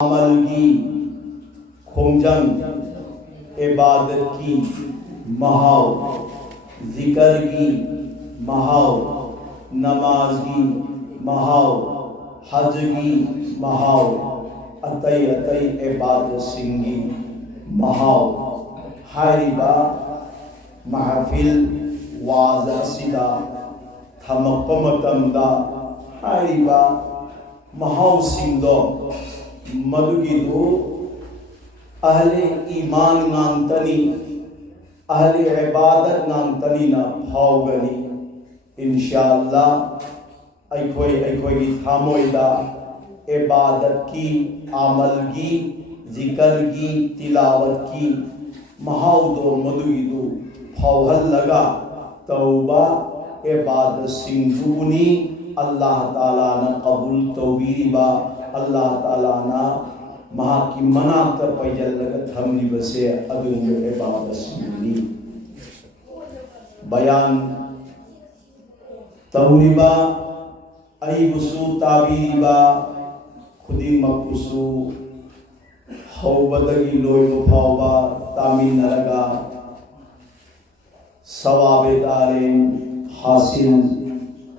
अमल की खोजंग इबादत की महाव जिक्र की महाव नमाज की महाव हज की महाव अतई अतई इबादत सिंगी महाव हारिबा महफिल वाज असिदा थमक्प मतमदा हारिबा महाव सिंदो मदुगिदो अहले ईमान नांतनी अहले इबादत नांतनी ना फावगनी इंशाअल्लाह अखोई की थामोइदा इबादत की अमल की जिक्र की तिलावत की महाउदो मदुगिदो फावहल लगा तौबा इबादत सिंधुनी अल्लाह ताला ना कबूल तौबीरिबा अल्लाह ताला ना महा की मना तर पैजल लगत हमनी बसे अदुम इबादत सिंधुनी बयान तौरिबा अईबुसु ताबीरिबा खुदी मकुसु हौबदगी लोय फावबा तामीन नरगा सवाबे दारे हासिल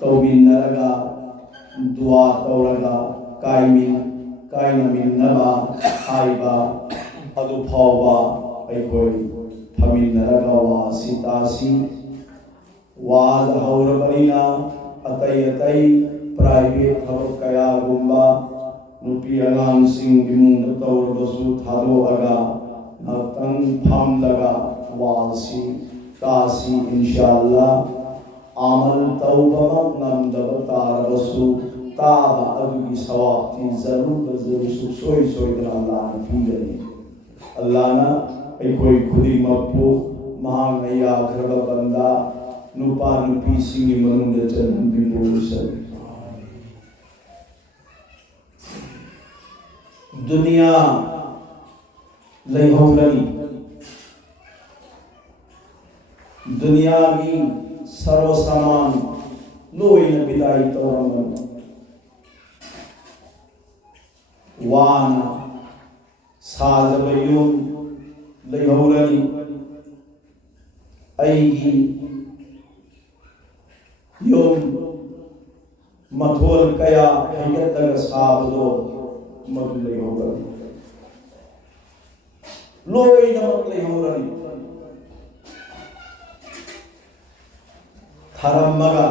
तौबीन नरगा दुआ तौरगा कायमिन नबा आइबा अदु फावबा अखोई फमिन नरगा वासी तासी वाज हौरबरीना अतई अतई प्राइवेट थबक कया गुम्बा नुपी अगाम सिंह इमुंग तौरबसु थादो अगा नतंग फाम लगा वासी तासी इंशाअल्लाह अमल तौबा नमदब तारबसु ताबा अदुगी सवाबती जरूर सोई सोई अल्लाह ने पीगनी अल्लाह ना कोई खुदी मप्पु महान नया घरब बंदा नुपा नुपी सिंगी मनुंड चलन बिंदु सर दुनिया लैहौरनी दुनिया की सर्व सामान लोई न बिदाई तौरमन वान साजबयुम लैहौरनी अईगी योम मथोल कया हैयतग साबदो मद लैहौरनी लोई न मत लैहौरनी थरमगा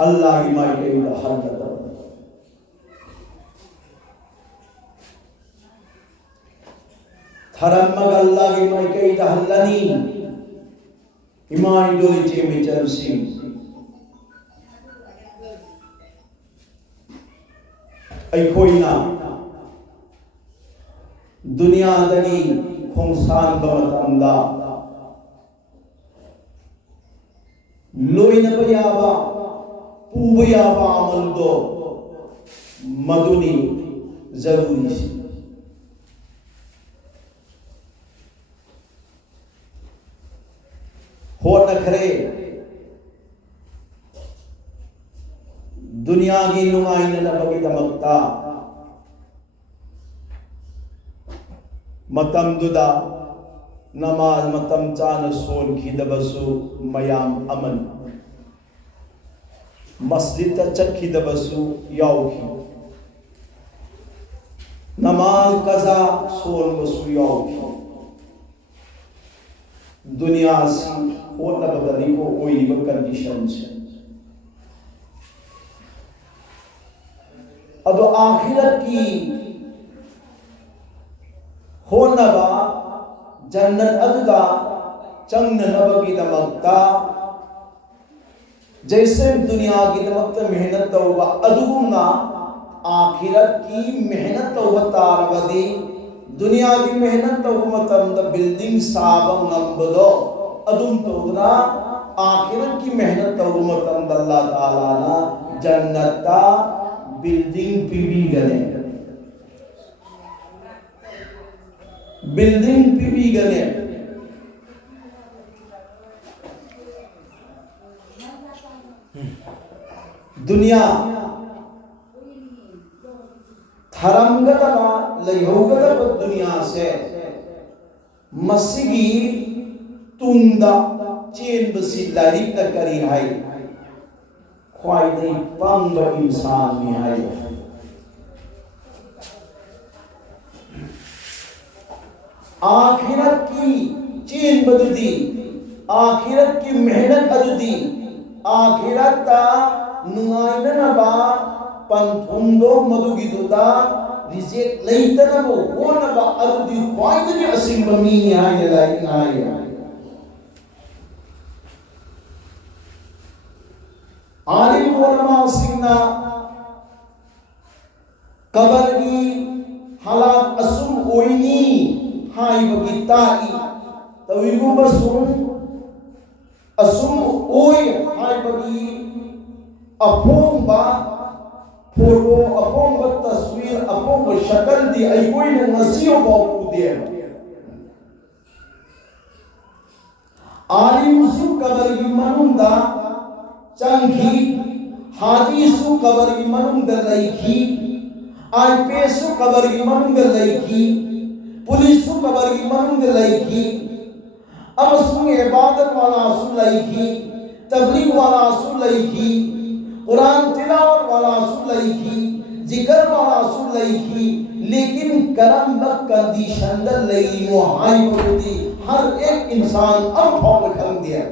अल्लाह की माई के हद थरमगा अल्लाह की माई के हल्लनी इमाई डोली चे में चरसी अखोइना दुनिया दगी खोंसान बमतंदा लोई न याबा पूब याबा अमल दो मदुनी जरूरी सी हो नखरे दुनिया की नुमाइन नबगी दमकता मतम दुदा नमाज मतम चान सोन खिदबसु मयाम अमन मस्जिद चखिदबसु याउखी नमाज कजा सोन बसु याउखी दुनिया से होता बदली को कोई कंडीशन से अब आखिरत की होनबा जन्नत अदुदा चंग नबगी दमकता जैसे दुनिया की दमकता मेहनत तौबा अदुगुना आखिरत की मेहनत तौबा तारबदी दुनिया की मेहनत तौबतम द बिल्डिंग साबम नंबदो अदुम तौदना आखिरत की मेहनत तौबतम अल्लाह ताला ना जन्नता बिल्डिंग पीवी गने बिल्डिंग पीवी गने दुनिया थरमगदबा लैहौगदबा दुनिया से मसिगी तुंगदा चेनबसी लाइरिक न करी हाय ख्वाइदई पंग इंसान में हाय आखिरत की चेन बदुदी आखिरत की मेहनत अदुदी आखिरत ता नुंगाइननबा पंथुंदो मदुगिदुदा रिजेक्ट लेइतनबो होनबा अदुदी ख्वाइदगी असिंग मीनी हाय लाई हाय आलिम उलमा सिंगना कबरगी हालात असुम ओइनी हाय बगी ताई तविगु बसुम असुम ओय हाय बगी अफोंबा फोटो अफोंबा तस्वीर अफोंबा शक्ल दी आई कोई न नसियो बाबू दे आलिम सु कबरगी मनुंदा चंगी हाजी सु कबरगी मनुंदा लईखी आईपीएस सु कबरगी मनुंदा लईखी पुलिस सु कबरगी मनुंदा लईखी अमसुंग इबादत वाला सु लईखी तबलीग वाला सु लईखी कुरान तिलावत वाला सु लईखी जिक्र वाला सु लईखी लेकिन करम न कंडीशन द लई मुहाई होती हर एक इंसान अब फॉर्म कर दिया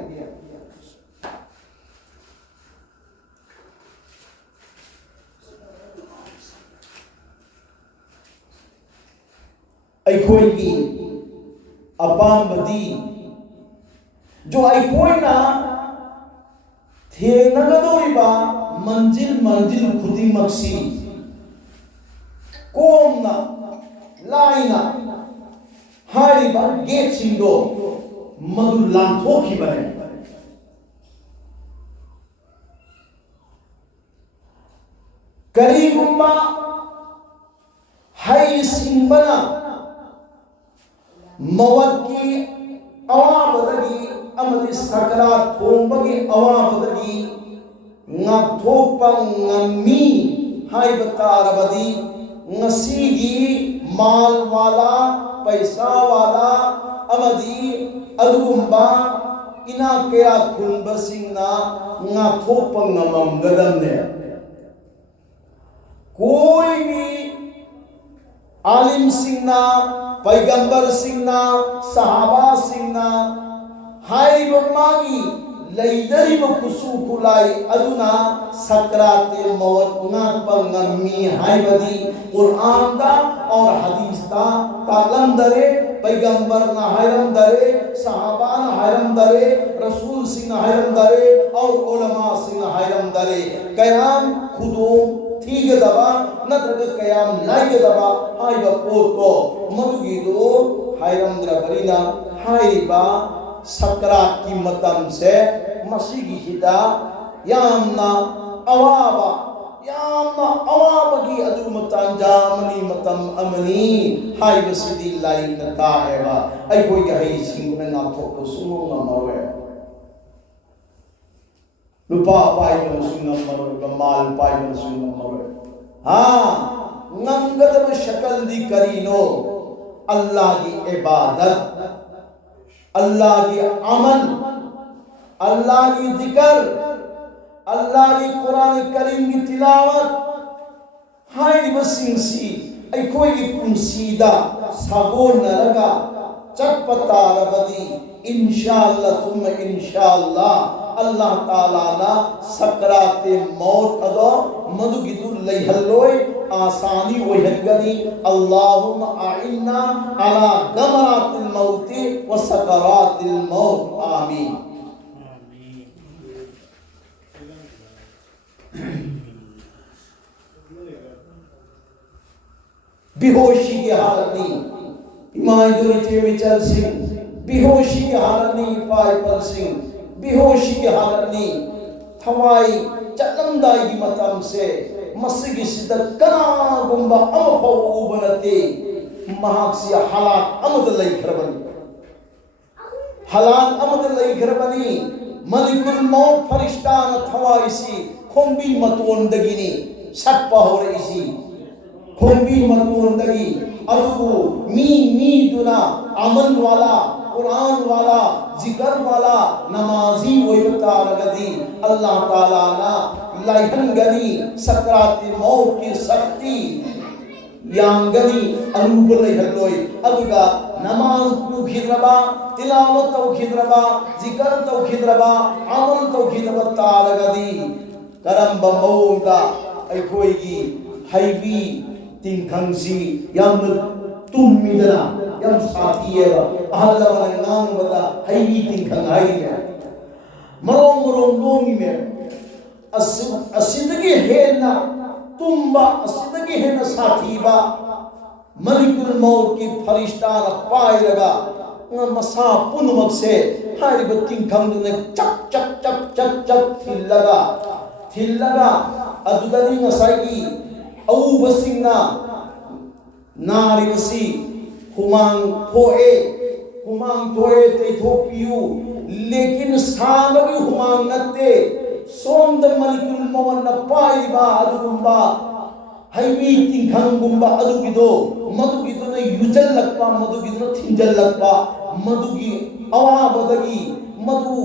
अखोई अपांबदी जो अखोना थेनगदोरिबा मंजिल मंजिल खुदिमक्सी कोमना लाइना हारिबा गेट सिंदो मधु लांथोखिबने करीगुम्बा हाई सिंबना मवत की अवाबदगी अमदि सकरात थोंबगी अवाबदगी ngakthokpa ngami haibatarabadi ngasigi mal wala paisa wala amadi adugumba ina kaya khunbasingna ngakthokpa ngamamgadamne koi bhi आलिम सिंगना पैगंबर सिंगना सहाबा सिंगना हाय बमागी लैदरी कुसु खुलाई अदुना सकराते मौत ना पंगमी हाय बदी कुरान दा और हदीस दा तालम दरे पैगंबर ना हैरम दरे सहाबा ना हैरम दरे रसूल सिंह ना हैरम दरे और उलमा सिंह ना हैरम दरे कयाम खुदो ठीक दबा नत्रग कयाम लाइग दबा हाइबा पोतो मदुगिदो हाइरमद्र बरिना हाइबा सकरात की मतम से मसीगी हिदा यामना अवाबगी अदु मतन जामनी मतम अमनी हाइबा सिदी लाई नता एबा आई कोई गई सिंह ना थोक सुनो ना मरवे lupa pai man sunam maro mal pai man sunam maro ha nangad shakal di karino Allah की इबादत Allah की अमल Allah की जिक्र Allah की कुरान करीम की तिलावत हाय बसिंसी आई कोई की पुंसीदा सागोन लगा चटपटा रबदी इंशाअल्लाह तुम इंशाअल्लाह अल्लाह ताला ना सकराते मौत अदो मदुगिदु लैहल्लोय आसानी वहगनी अल्लाहुम्मा आइन्ना अला गमरातिल मौति व सकरातिल मौत आमीन बेहोशी की हालत नहीं ईमानदारी के विचार सिंह बेहोशी की हालत नहीं पाई पर सिंह बेहोशी की हालत नहीं थवाई चलमदाई की मतम से मस्जिद सिद्ध कना गुंबा अमफाऊ बनते महाक्सी हालात अमद लई खरबनी हालात अमद लई खरबनी मलिकुल मौत फरिश्ता न थवाई सी खोंबी मतोन दगिनी सटपा हो रही सी खोंबी मतोंदगी अदुबु मी दुना अमल वाला कुरान वाला जिक्र वाला नमाजी वयुतारगदी अल्लाह ताला ना लाइहनगनी सकराती मौत की सख्ती यांगनी अनुबल हल्लोई अदुगा नमाज तुखिद्रबा तिलावत तौखिद्रबा जिक्र तौखिद्रबा अमल तौखिद्रबा तारगदी करम बमौगा अखोईगी हाईबी तिंखंसी यम तुमिदना यम साथी है अहल्ला वनंगांग बता हाईबी तिंखंग हाई है मरों लोंगी में असिदगी है ना तुम्बा असिदगी है ना साथी बा मलिकुल मौत की फरिश्ता न पाए लगा मसा पुनमक से हारी बत्ती खंगने चक चक चक चक चक थिल लगा अदुदनी नसाई औ बसिंगना नारी बसी हुमांग थोए ते थोपियु लेकिन सामगी हुमांग नते सोंद मलिकुल मौत न पाए बा अदुगुंबा हाईबी तिंखंगुंबा अदुगिदो मधुगिदो ने युजल लगपा मधुगिदो ने थिंजल लगपा मधुगी अवाबदगी मधु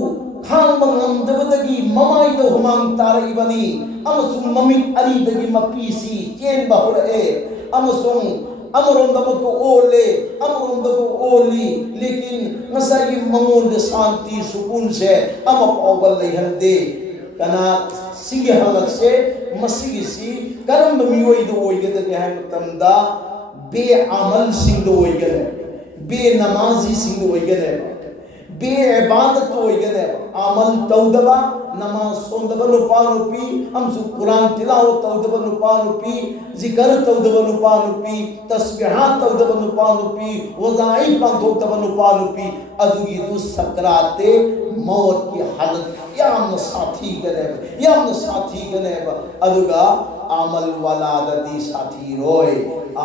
खांगमंगमदबदगी ममाइदो हुमांग तारइबनी अमसुंग ममित अरीदगी मपीसी चेन बहुरए अमसुंग अमरोंदमको ओले अमरोंदको ओली लेकिन नसाई मंगोंद शांति सुकून से अमपावल लेहंदे कना सिगे हलक से मसीगिसी करम मियोइदो ओइगदे है मतमदा बे अमल सिंदो ओइगदे बे नमाजी सिंदो ओइगदे बे इबादत ओइगदे अमल तौदबा नमाज सोंदबा नुपा नुपी हमसु कुरान तिलावत तौदबा नुपा नुपी जिक्र तौदबा नुपा नुपी तस्बीहात तौदबा नुपा नुपी वज़ाइफ पांथोदबा नुपा नुपी अदुगी दु सकराते मौत की हालत यामन साथी गने अदुगा अमल वालाददी साथी रोय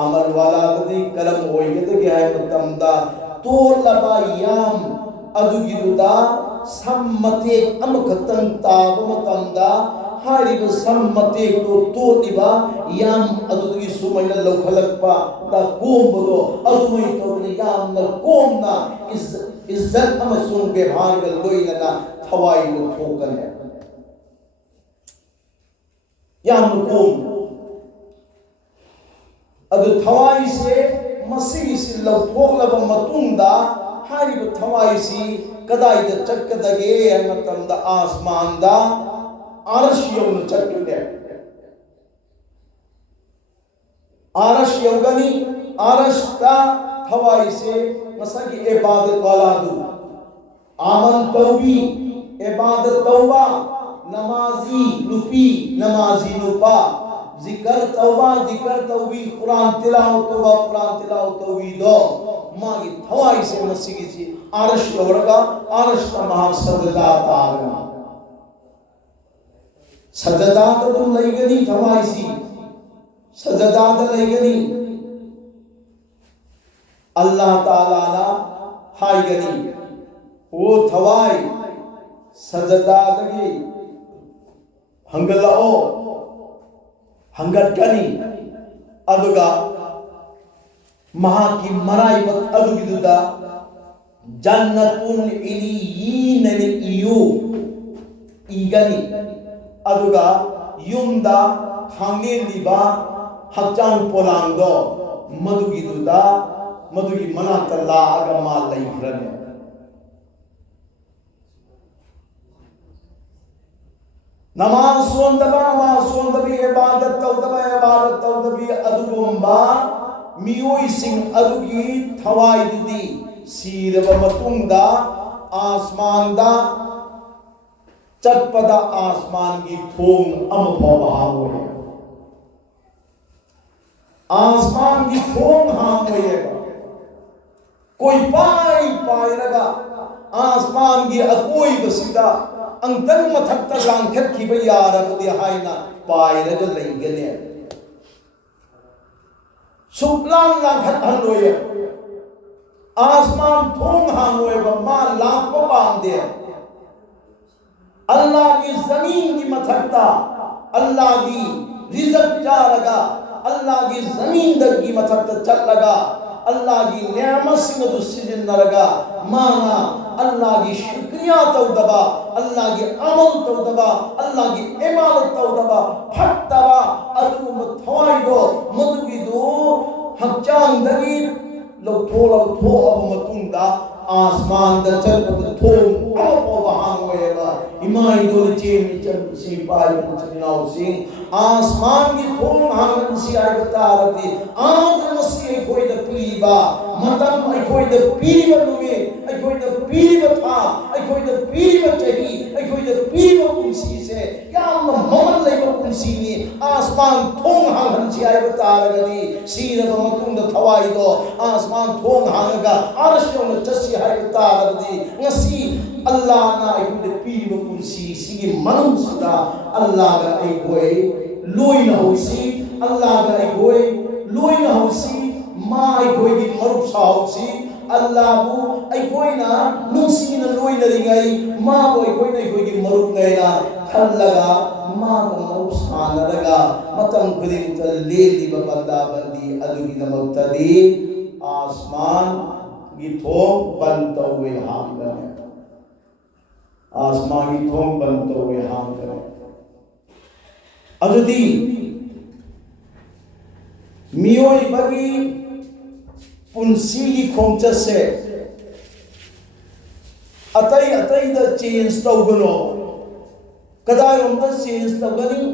अमल वालाददी करम होइगदे है मतमदा तो लबा याम अदुगी दुदा सम्मते अमखतंग ताब मतमदा हारिब सम्मते तो तोलिबा याम अदुगी सुमैना लौखलकपा दा कोमबदो अदुमै तोने यामना कोमना इज्जत अमसुंग व्यवहार ग लोइना थवाई लो थोकने याम कोम अदु थवाई से मसीह से लौथोकलब मतुंगदा हारिब थवाई सी कदाइद चक्कदगे मतमदा आसमानदा आरश यौन चक्कदे आरश यौगनी आरश का थवाई से मसकी इबादत वाला दु आमन तौबी इबादत तौबा नमाजी नुपी नमाजी नुपा जिक्र तौबा जिक्र तौबी कुरान तिलावत तौबा कुरान तिलावत तौबी दो मागी थवाई से मसीगी सी आरश यौरगा आरश का महा सजदा तारगा सजदा तो तुम लईगनी थवाई सी सजदा तो लईगनी अल्लाह ताला ना हाई गनी वो थवाई सजदा दगी हंगलाओ हंगटकनी अदुगा महा की मराई मत अदुगिदुदा जन्नतुन इलियीन इयु इगनी अदुगा युमदा खांगेलिबा हक्चांग पोलांगदो मधुगिदुदा मधुगी मनाता लागा मा लईखरने नमाज सोंदबी इबादत तौदबी अदुगुंबा मियोई सिंह अदुगी थवाई दुदी सीरब मतुंगदा आसमानदा चटपदा आसमान की थोंग अमफो बहाव है आसमान की थोंग हाम होएगा कोई पाई लगा आसमान की अकोई बसिदा अंतंग मथक्ता लांखत की यारबदी हाइना पायरग लईगने सुप्लांग लांखत हलोय आसमान थोंग हांगोय मा लांख पांदे अल्लाह की जमीन की मथक्ता अल्लाह की रिज़्क़ चारगा अल्लाह की जमीन दगी मथक चलगा अल्लाह की नेमत सिंह सिजनरगा माना अल्लाह की शुक्रिया तौदबा अल्लाह की अमल तौदबा अल्लाह की इबादत तौदबा फटबा अदुम थवाइदो मदुगिदो हक्चांदगी लौथो अब मतुंदा आसमान दा चलबद थोम अब हांगोएबा इमाई दो चेम चल सी पाई चनाव सिंह आसमान की थोम हांगन सी आय बतारती आद मसी कोई द पीबा मतम कोई द पीबा नुगे कोई द पीबा था कोई द पीबा चही कोई द पीबा कुंसी से या मोहम्मद लेबा कुंसी ने आसमान थोम हांगन सी आय बतारगदी सीरब मतुंद थवाई दो आसमान थोम हांगगा अर्शों चसी आय बतारगदी ngasi Allah na ayude pilibo kunsi sige manung sida Allah ga ay boy loy na hosi Allah ga ay boy loy na hosi ma ay boy gi marup sa hosi Allah bu ay boy na nungsi na loy na ringai ma boy boy na ay boy gi marup ngai na khallaga ma ga marup sa na daga matam kuding tal le di ba banda bandi adugi na magtadi asman githong banto we ham gane आसमान की थोम बनते हुए हाम करें अदुदी मियोई बगी पुंसी की खोंचा से अतई the change तौगनो कदाई उम्दा चेंज तौगनी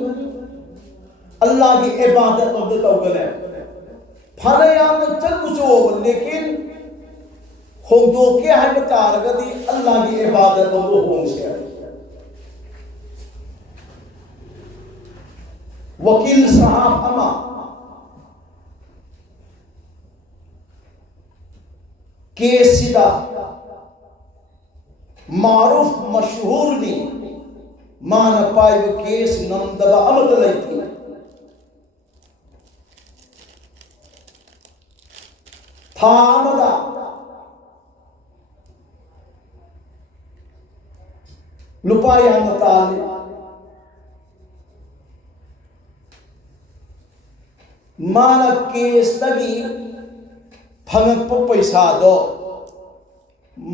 अल्लाह की इबादत उम्दा तौगने फाने याम चल कुछो लेकिन होंदो के है बतारगदी अल्लाह की इबादत को हों से वकील साहब अमा केसिदा मारूफ मशहूर नी मान पाए केस नमदबा अमत लगी थामदा लुपा याम ताले माना केस तगी फंगक पैसा दो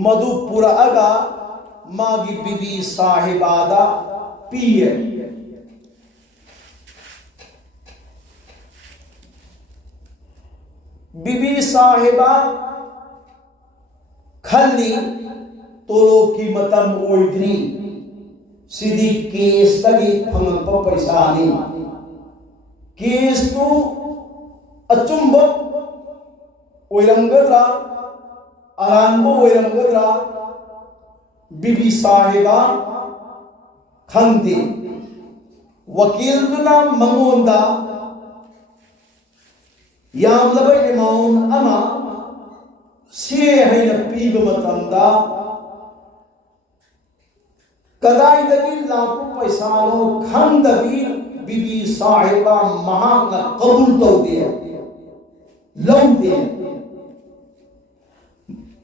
मधुपुरा अगा मागी बीबी साहिबादा पिए बीबी साहिबा खल्ली तोलो की मतम ओइद्री सीधी केस तगी फंगक पैसा नहीं केस तो अचुंब ओइरंगद्रा अरानबो ओइरंगद्रा बीबी साहिबा खंगते वकील दुना मंगोंदा यामलबा अमाउंट अमा से हैन पीब मतंदा कदाइदगी लाखों पैसानो खंदगी बीबी साहिबा महाना कबूल तो दे लौ दे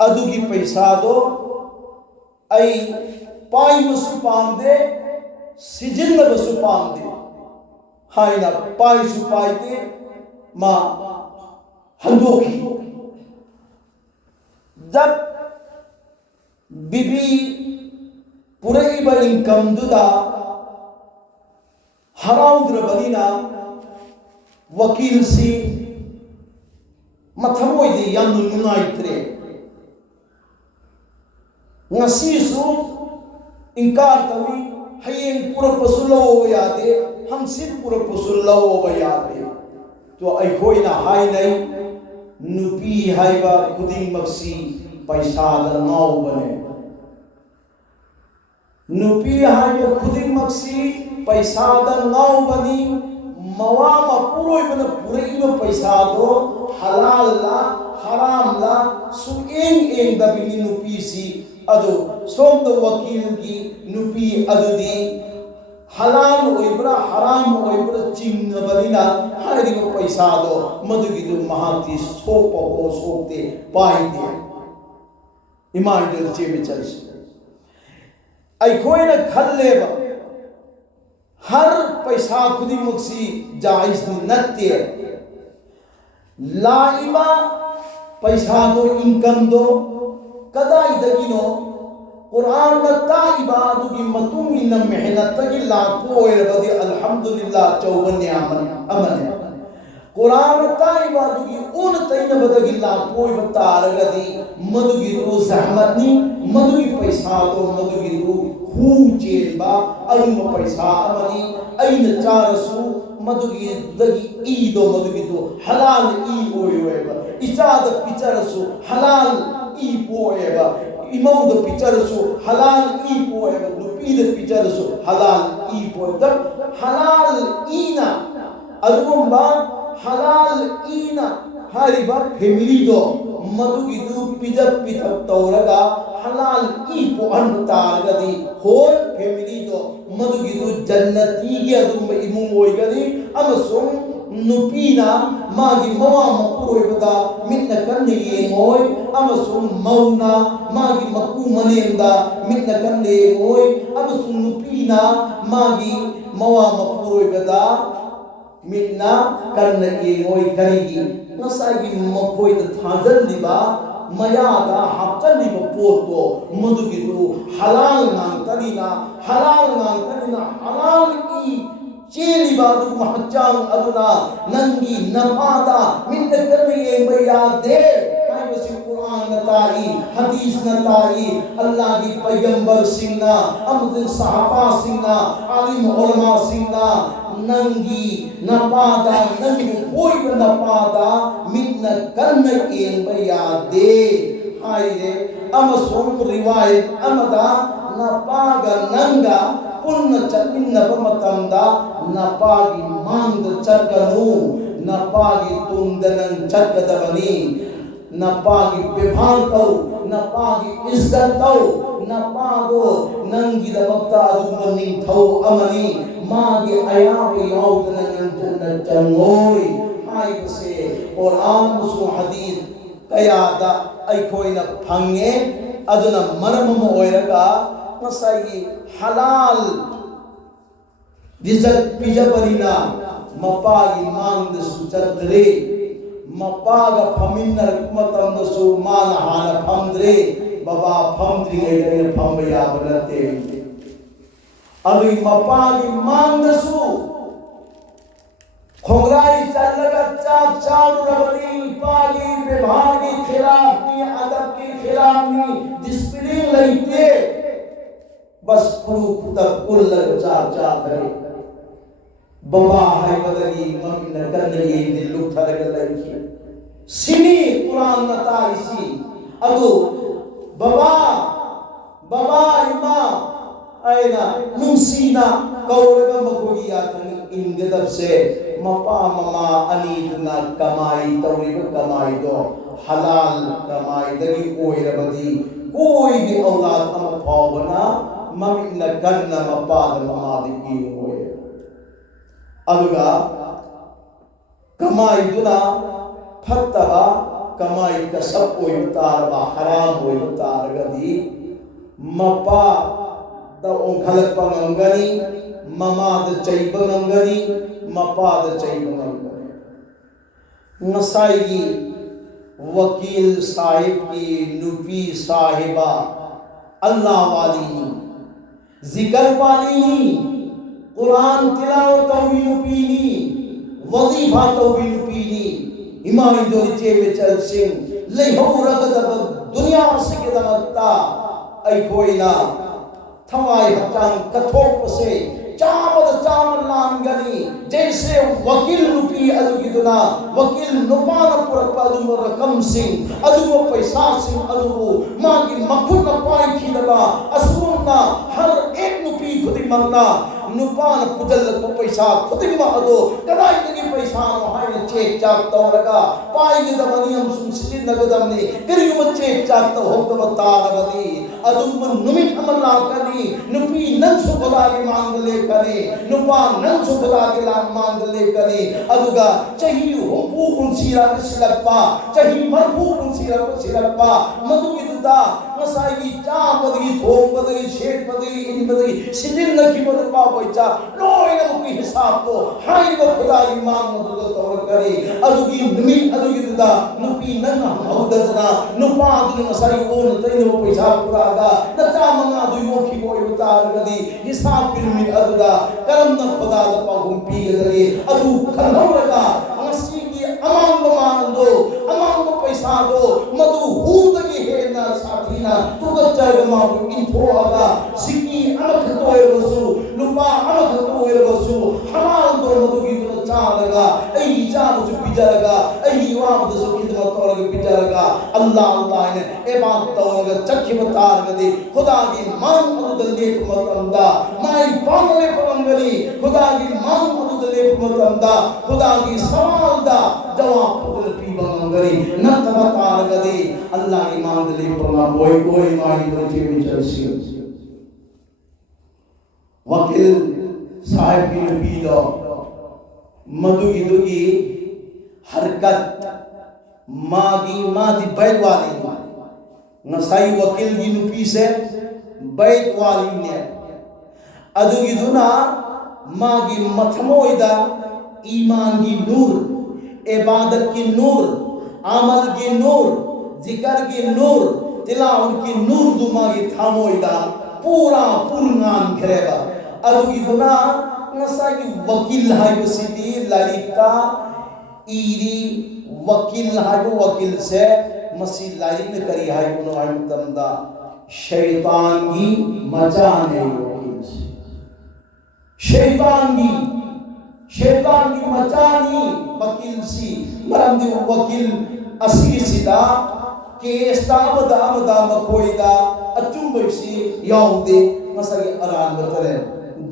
अदुगी पैसा दो आई पाई बसु पाम दे सिजिन बसु पाम दे हाय ना पाई सु पाई दे मां हंदोखी जब बीबी पूरे इनकम दुदा हराउद्रबनीना वकील सी मथमोइदे याम नुनाइत्रे ngasisu इनकार तवी हयें पूरा पसुलो यादे हम सिर्फ पूरा पसुलो यादे तो अखोइना हाय नहीं नुपी हाइबा खुदी मक्सी पैसा द नाव बने नुपी हाइबा खुदी मक्सी पैसा द नाव बनी मवामा पूरो बन पूरे पैसा दो हलाल ला हराम ला सुएंग एंग दबिनी नुपी सी अदो सोम द वकील की नुपी अदुदी हलाल ओइब्रा हराम ओइब्रा चिंगबनिना हारिबो पैसा दो मधुगिदु महाती सोप हो सोपते पाइदे ईमान दे चेमे चलसी अखोइना खल्लेबा हर पैसा खुदी मुक्सी जायज नत्ते लाइबा पैसा दो इनकम दो कदाइदगिनो कुरान ताइबा दुगी मतुंग इन मेहनत की लाखो ओइरबदि अल्हम्दुलिल्लाह चौबन अमने कुरान ताइबा दुगी उन तैनबदगी लाखो तारगदि मदुगी रो जहमतनी मदुगी पैसा दो मदुगी रो हु चेबा अरुम पैसा अमनी अइन चारसु मदुगी दगी ई दो मदुगी दो हलाल ई ओइबा इचाद पिचरसु हलाल ई पोएबा इमौद पिचरसु हलाल ई पोएबा नुपीद पिचरसु हलाल ई पोएबा हलाल ईना अदुगुंबा हलाल ईना हारिबा फैमिली दो मदुगी दु पिजब पिथक तौरगा हलाल ई पोअन तारगदी होल फैमिली दो मदुगी दु जन्नती के अदुम इमुंग ओइगदी अमसुंग नुपीना मागी मवा मपुरोइबदा मिटना कन्ने येंगोय अमसुंग मौना मागी मकू मनेमदा मिटना कन्ने येंगोय अमसुंग नुपीना मागी मवा मपुरोइबदा मिटना कन्ने येंगोय करिगी नसागी मखोइद थाजलिबा मयादा हापचलिबा पोतो मदुगिदु हलाल नांतनिना हलाल ई चेलिबा दु महचांग अदुना नंगी नफादा मिन्न करने बयादे हाइबसि कुरान नताई हदीस नताई अल्लाह की पैगंबर सिंगना अमदिन सहाबा सिंगना आलिम उलमा सिंगना नंगी नपादा नंगी कोई नपादा मिन्न करने बयादे हाइरे अमसुम रिवायत अमदा नपागा नंगा पुन्न चमिन्नबा मतमदा नपागी मांग चकनु नपागी तुंदनन चकदबनी नपागी विभाग तौ नपागी इज्जत तौ नपागो नंगी दबक्ता अदुमनी थौ अमनी मागी अयाबे याउदन जन्नत चंगोय हाइबसे कुरान सु हदीस कयादा अइखोइना फंगे अदुना मरम ओइरगा मसाई हलाल रिजक पिजबरिना मपागी मांग सुचद्रे मपागा फमिन्नर मतंदसु मान हाना फमद्रे बाबा फमद्री गैन फमया बनते अभी मपागी मांगसु खोंगराई चलगा चाक चारू रबनी पागी विभागी खिलाफ नी अदब के खिलाफ नी डिसिप्लिन लइते बस पुरु तक कुल लग चाक करे बाबा है बदगी मम्मी न करने ये दिल उठा लग लइकी सिनी कुरान नता इसी अदु बाबा इमा आयना नुसीना कौरगा मकोगी यातन इंगदब से मपा ममा अनीदना कमाई तौरिब कमाई दो हलाल कमाई दगी ओइरबदी कोई भी औलाद अम फावना मम्मी न करना मपाद ममादी की होए अदुगा कमाई दुना फत्तबा कमाई का सब कोई उतारबा हराम कोई उतारगदी मपा द ओंखलक पंगंगनी ममाद चैबंगंगनी मपाद चैबंगंगनी नसाई वकील साहिब की नुपी साहिबा अल्लाह वाली जिक्र वाली कुरान तिलावत तौबी नुपीनी वजीफा तौबी नुपीनी इमाम दोरिचे में चल सिंह ले हो रगदब दुनिया से के दमता आई कोइना थवाई हटांग कथोप से चामद चामल लांगनी जैसे वकील नुपी अदुगिदुना वकील नुपान पुरक अदुम रकम सिंह अदुम पैसा सिंह अदुम मागी मखुन पाई खिलबा असुमना हर एक नुपी खुदी मरना नुपान पुदल पैसा खुदिमा अदो कदाई तगी पैसा नो हाय चेक चाक तौरगा पाई गदमनियम सुसिलिन नगदमनी करियुम चेक चाक तो होतब तारबदी अदुम नुमित अमला कनी नुपी नंसु बलागे मांगले कनी नुपा नंसु बलागे ला मांगले कनी अदुगा चही होपू कुंसीरा सिलप्पा चही मरफू कुंसीरा सिलप्पा मदुगी ꯑꯗꯨꯗ ꯉꯁꯥꯏꯒꯤ ꯆꯥꯕꯗꯒꯤ ꯊꯣꯡꯕꯗꯒꯤ ꯁꯦꯠꯄꯗꯒꯤ ꯏꯟꯕꯗꯒꯤ ꯁꯤꯖꯤꯟꯅꯈꯤꯕ ꯅꯨꯄꯥ ꯄꯩꯁꯥ ꯂꯣꯏꯅꯃꯛꯀꯤ ꯍꯤꯁꯥꯕꯇꯣ ꯍꯥꯏꯔꯤꯕ ꯈꯨꯗꯥꯒꯤ ꯃꯥꯡꯕꯗꯨꯗ ꯇꯧꯔꯛꯀꯅꯤ ꯑꯗꯨꯒꯤ ꯅꯨꯃꯤꯠ ꯑꯗꯨꯒꯤꯗꯨꯗ ꯅꯨꯄꯤ ꯅꯪꯅ ꯍꯪꯍꯧꯗꯗꯅ ꯅꯨꯄꯥꯗꯨꯅ ꯉꯁꯥꯏꯒꯤ ꯑꯣꯟꯅ ꯇꯩꯅꯕ ꯄꯩꯁꯥ ꯄꯨꯔꯛꯑꯒ ꯅꯆꯥ ꯃꯉꯥꯗꯨ ꯌꯣꯛꯈꯤꯕ ꯑꯣꯏꯕ ꯇꯥꯔꯒꯗꯤ ꯍꯤꯁꯥꯕꯀꯤ ꯅꯨꯃꯤꯠ ꯑꯗꯨꯗ ꯀꯔꯝꯅ ꯈꯨꯗꯥꯗ ꯄꯥꯎꯈꯨꯝ ꯄꯤꯒꯗꯒꯦ ꯑꯗꯨ ꯈꯪꯍꯧꯔꯒ ꯉꯁꯤꯒꯤ ꯑꯃꯥꯡꯕ ꯃꯥꯡꯗꯣ ꯑꯃꯥꯡꯕ ꯄꯩꯁꯥꯗꯣ ꯃꯗꯨ ꯍꯨꯗꯒꯤ ꯍꯦꯟꯅ ꯁꯥꯊꯤꯅ ꯇꯨꯀꯠꯆꯔꯒ ꯃꯥꯕꯨ ꯏꯟꯊꯣꯛꯑꯒ ꯁꯤꯀꯤ ꯑꯃꯈꯛꯇ ꯑꯣꯏꯔꯕꯁꯨ ꯂꯨꯄꯥ ꯑꯃꯈꯛꯇ ꯑꯣꯏꯔꯕꯁꯨ ꯍꯔꯥꯎꯗꯣ ꯃꯗꯨꯒꯤꯗꯨꯅ ꯆꯥꯔꯒ ꯑꯩꯒꯤ ꯏꯆꯥꯕꯨꯁꯨ ꯄꯤꯖꯔꯒ ꯑꯩꯒꯤ ꯏꯋꯥꯕꯗꯁꯨ ꯈꯤꯇꯃꯛ ꯇꯧꯔꯒ ꯄꯤꯖꯔꯒ ꯑꯜꯂꯥ ꯑꯜꯂꯥ ꯍꯥꯏꯅ ꯑꯦꯕꯥꯠ ꯇꯧꯔꯒ ꯆꯠꯈꯤꯕ ꯇꯥꯔꯒꯗꯤ ꯈꯨꯗꯥꯒꯤ ꯃꯥꯡ ꯑꯗꯨꯗ ꯂꯦꯞꯄ ꯃꯇꯝꯗ ꯃꯥꯏ ꯄꯥꯛꯅ ꯂꯦꯞꯄ ꯉꯝꯒꯅꯤ ꯈꯨꯗꯥꯒꯤ ꯃꯥꯡ ꯑꯗꯨꯗ ꯂꯦꯞꯄ ꯃꯇꯝꯗ ꯈꯨꯗꯥꯒꯤ ꯁवालदा जवाब फुल पीबा मंगरी नतबा तारगदी अल्लाह की मांग लेपा कोई कोई मारी बचे विचरसी वकील साहब की नबीदो मधुगी हरकत मागी मादी बैठ वाली नसाई वकील की नुपी से बैठ वाली ने अदुगिदुना मागी मथमोइदा ईमान की नूर इबादत की नूर अमल की नूर जिक्र की नूर तिलावत की नूर दुमागी थामोइदा पूरा पूर्णान करेगा अदुगिदुना नसाई वकील हाइबसिटी लारिका ईरी वकील हाइबो वकील से मसी लारिक ने करी हाइबो हाइब तमदा शैतान की मचाने वकील से शैतान की मचानी वकील सी मरमदी वकील असीसिदा केस तामदा मखोइदा अचुंबसी याउदे मसगे अरान बतरे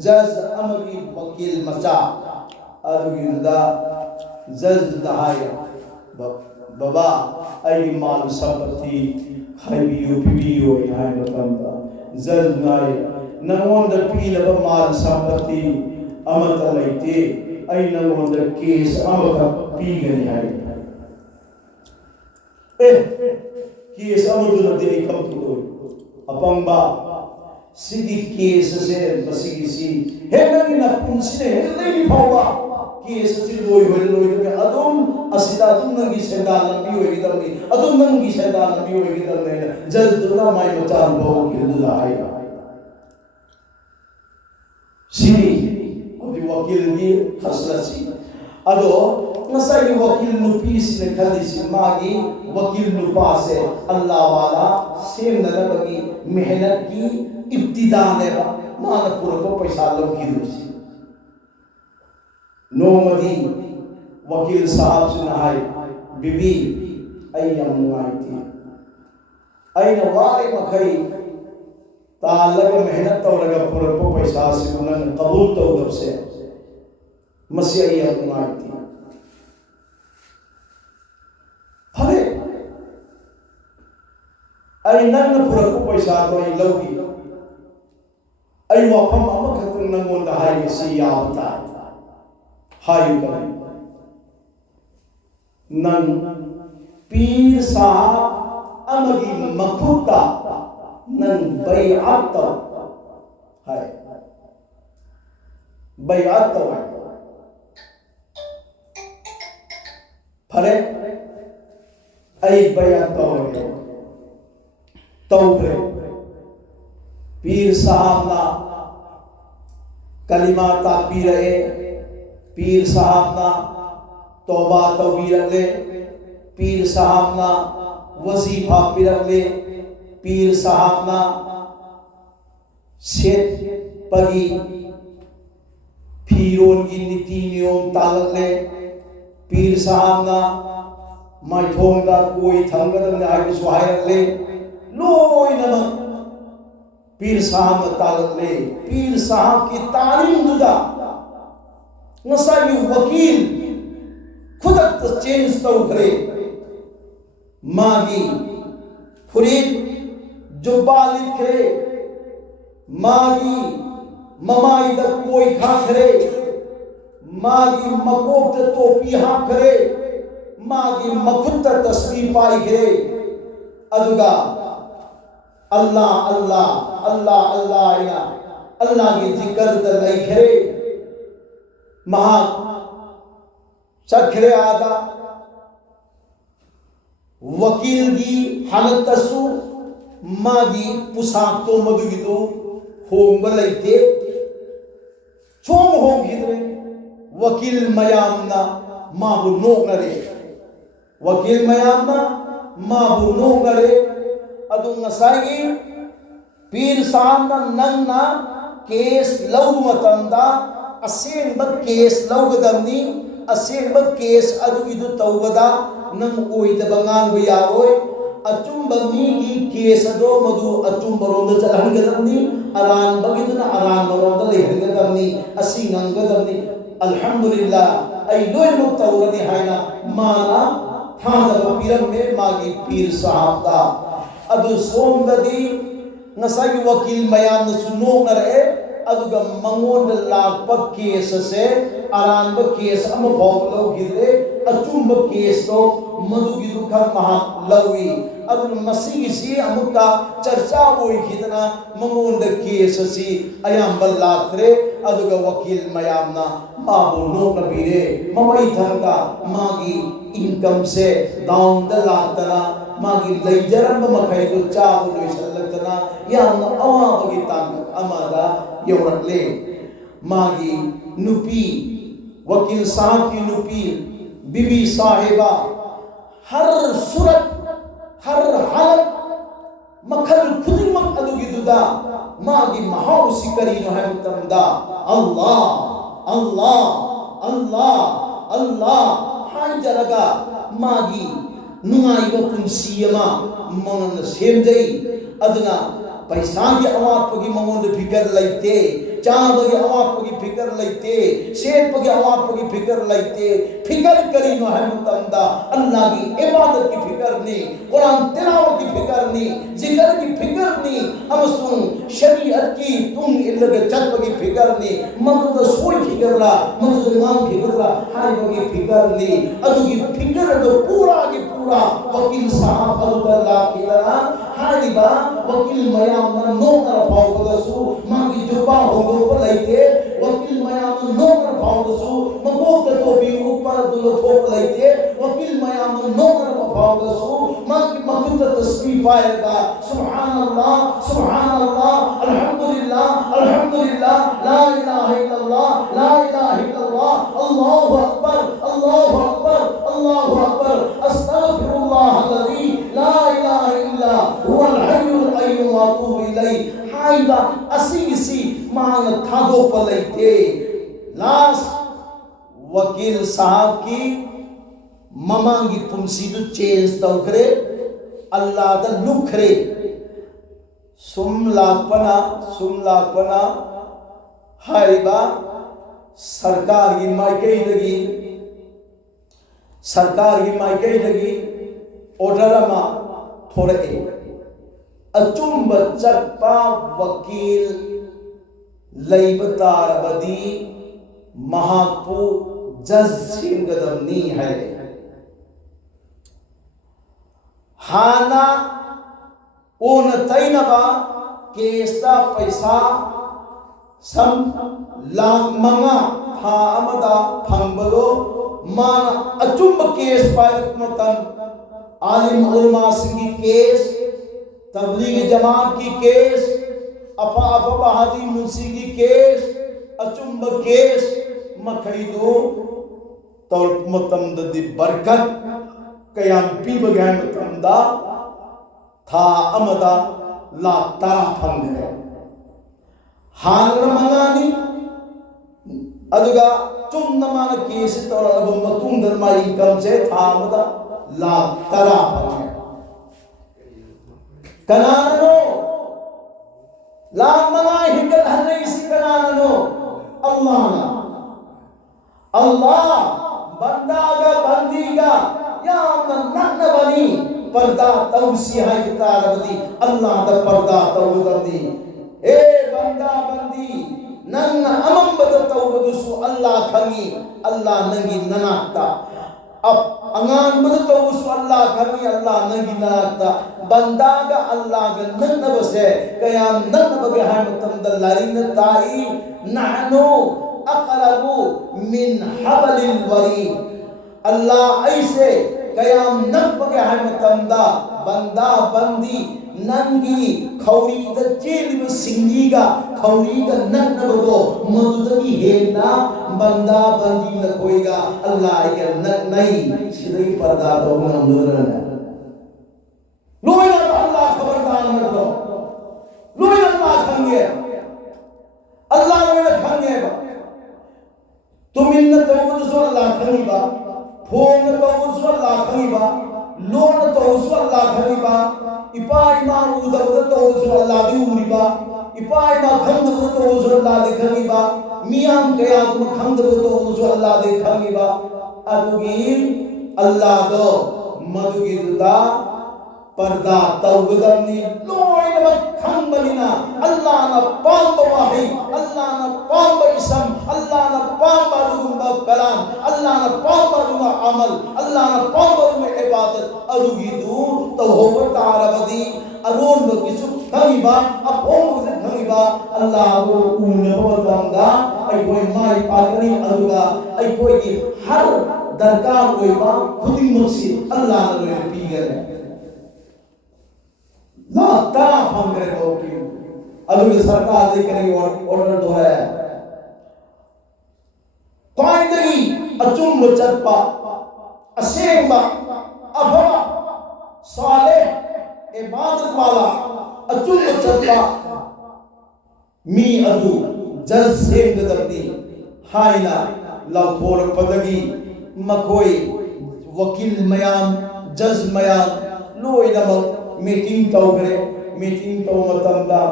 जज अमरी वकील मचा अरुगिदा जज दहाया बाबा आई माल संपत्ति खाइबियो पिबियो यहाँ मतमदा जज नाय नंगोंद पीलब माल संपत्ति अमत लैते आई नंगोंद केस अमक पीगनी है केस अमदुन दे खमतुदो अपंबा सिगी केस से बसिगी सी हेनगी ना पुंसिने हेनगी फावा केस से लोई तो अदम असिदा अदम नंगी सेंदा लंबी होगी तमनी अदम नंगी सेंदा लंबी होगी तमने जज दुना माय मचान बो किलुला आएगा सी वकील की खसलसी अदो नसाई वकील नुपी से खलिसी मागी वकील नुपा से अल्लाह वाला सेम नलबगी मेहनत की इब्तिदा ने मान पूरा को पैसा लौकी दूसी नोमदी वकील साहब से नहाय बीबी अयम नुआईती अयना वारे मखई तालग मेहनत तौरगा पूरा को पैसा से उन्हें कबूल तौदब से मसीह अयम नुआईती हरे अय नंग पूरा को पैसा तो अय लौगी अय वफम अमखतुन नंगोंद हाय से यावता हाय करें नंग पीर साहब अमगी मखुता नंग बैअत हाय बैअत फरे अय बैअत तौरे पीर साहब ना कलिमा तापी रहे पीर साहब ना तौबा तौबीर ले पीर साहब ना वजीफा पिरक ले पीर साहब ना सेठ पगी फिरोन की नीति नियम तालक ले पीर साहब ना माइथों दा कोई थंगदम ने आगे सुहायरक ले लोई नमक पीर साहब तालक ले पीर साहब की तालीम दुदा नसाई वकील खुद चेंज तो करे मागी फुरीद जुब्बा लिख करे मागी ममाई दा कोई खा करे मागी मकोब ते टोपी हाँ करे मागी मखुद तस्वीर पाई करे अदुगा अल्लाह अल्लाह अल्लाह अल्लाह या अल्लाह की जिक्र द लैखरे महा चखरे आदा वकील की हालतसु मागी पुसाक तो मधुगिदो होंग लैते चोम होंगिद्रे वकील मयामना माबु नोगरे वकील मयामना माबु नोगरे अदु ngसाई पीर साहबना नंगना केस लौ मतंदा असेंब केस लौगदमनी असेंब केस अदुगिदु तौबदा नंग ओइदबा ngang यारोय अचुंब मीगी केस अदो मधु अचुंब रोंद चलहनगदमनी अरान बगिदुना अरान रोंद लेहनगदमनी असि ngangadamni अल्हम्दुलिल्लाह आई लोय तौरनी हायना माना थाजब पीरम में मागी पीर साहब दा अदु सोमददी ngसाई वकील मयाम सुनोंगरे अदुगा मंगोंद लाप केस से अरानब केस अम भाव लौगिरे अचुंब केस तो मधुगी दुख महा लौई अदु मसीसी अमुका चर्चा होइखिदना मंगोंद केस सी अयाम लात्रे अदुगा वकील मयामना माबु नोकबीरे ममई थंगा मागी इनकम से डाउन द लातना मागी लैजरंब मखै को चाबु लोइसलतना याम अवाबगी तांग अमादा यौरले मागी नुपी वकील साहब की नुपी बीबी साहिबा हर सूरत हर हालत मखल खुदिमक अदुगिदुदा मागी महाउसी करीनो है मुतमदा अल्लाह अल्लाह अल्लाह अल्लाह हाय जरगा मागी नुंगाइबो पुंसियमा मनन सेमजई अदुना पैसा की अवापगी मंगोंद फिकर लैते चाबगी अवापगी फिकर लैते सेपगी अवापगी फिकर लैते फिकर करीनो है मुतंदा अल्लाह की इबादत की फिकर नी कुरान तिलावत की फिकर नी जिक्र की फिकर नी अमसुन शरीयत की तुम इल्लग चतबगी फिकर नी मदद सोई फिकरला मदद नाम फिकरला हाय बगी फिकर नी अदुगी फिकर तो पूरा की पूरा वकील साहब अल्लाह की लरा हारिबा वकील मयाम नोकर भावदसु मागी जुबा होगो पलैते वकील मयाम नोकर भावदसु मकोक तो भी ऊपर दुलो ठोक लैते वकील मयाम नोकर भावदसु मागी मकुत तस्बीह पाएगा सुभान अल्लाह अल्हम्दुलिल्लाह अल्हम्दुलिल्लाह ला इलाहा इल्लल्लाह ला इलाहा इल्लल्लाह अल्लाहु अकबर अल्लाहु अकबर अल्लाहु अकबर अस्तगफिरुल्लाह अल्लज़ी ला इलाहा इल्ला हुवल हय्युल क़य्यूम व अतूबु इलैहि हाइबा असीसी मान थादो पलैते लास वकील साहब की ममांगी पुंसीदु चेंज तौकरे अल्लाह दा लुखरे सुम लापना हाइबा सरकार की माइकई लगी ऑर्डर अमा थोड़े अचुंब चप्पा वकील लैबतारबदी महापु जज सिंगदमनी है हाना ओन तैनबा केसता पैसा सम लाख मंगा था अमदा फंगबलो माना अचुंब केस पायक मतन आलिम उलमा सिंगी केस तबलीग जमात की केस अफा बहादी मुंशी की केस अचुंब केस मखैदो तौर मतम दी बरकत कयाम पी बगैर मतम दा था अमदा ला तारा फंगे हानर मंगानी अदुगा चुन्नमान केस तौर अब मतुंग धर्मा इनकम से था अमदा ला तारा फंगे कनानो ला मंगा हिंगल हने इसी कनानो अल्लाह बंदागा बंदीगा या नन्न बनी पर्दा तौसी है किताबदी अल्लाह दा पर्दा तौबदी ए बंदा बंदी नन्न अमम बद तौबदुसु अल्लाह खंगी अल्लाह नंगी ननाता अब अंगान बद तो उस अल्लाह खंगी अल्लाह नगी नाता बंदा का अल्लाह का नन्न बसे कयाम नन्न बगे हाय मतम द लारिन ताई नहनो अकरबु मिन हबलिल वरी अल्लाह ऐसे कयाम नन्न बगे हाय मतम दा बंदा बंदी नंगी खौरी द चेलिब सिंगीगा खौरी द नन्न बगो मधुदगी हेना बंदा बंदी न कोईगा अल्लाह के नहीं सिदई पर्दा तो हम नूरन लोयना अल्लाह खबरदार न करो लोयना अल्लाह खंगे अल्लाह लोयना खंगे बा तुम इन तो उस अल्लाह खंगी बा फोन तो उस अल्लाह खंगी बा लोन तो उस अल्लाह खंगी बा इपा इमाम उदब तो उस अल्लाह दी उरी बा इपा इमा खंग तो उस अल्लाह दी खंगी बा मियाम कया तुम खंग तो उस अल्लाह दी खंगी बा अदुगी अल्लाह दो मदुगी दुदा पर्दा तौगदमनी लोय न खंग बलिना अल्लाह न पाम वाही अल्लाह न पाम इसम अल्लाह न पाम दुगुंबा कलाम अल्लाह न पाम दुगुंबा अमल अल्लाह न पाम दुगुंबा इबादत अदुगी दू तो हो तारबदी अरोन बकिसु खंगिबा अपोंग से खंगिबा अल्लाह को ऊन बंदा आई कोई माई पागनी अदुगा आई कोई की हर दरकार कोई बा खुदी मक्सी अल्लाह ने पी गए ना ता हम करे होती अदुगे सरकार दे करी ऑर्डर दो है पाइदगी अचुम चप्पा असेंबा अफवा साले इबादत वाला अचुम चप्पा मी अदु जज सेंग दबदी हाइना लाथोर पदगी मखोई वकील मयाम जज मयाम लोइना मीटिंग तौगरे मीटिंग तौ मतमदा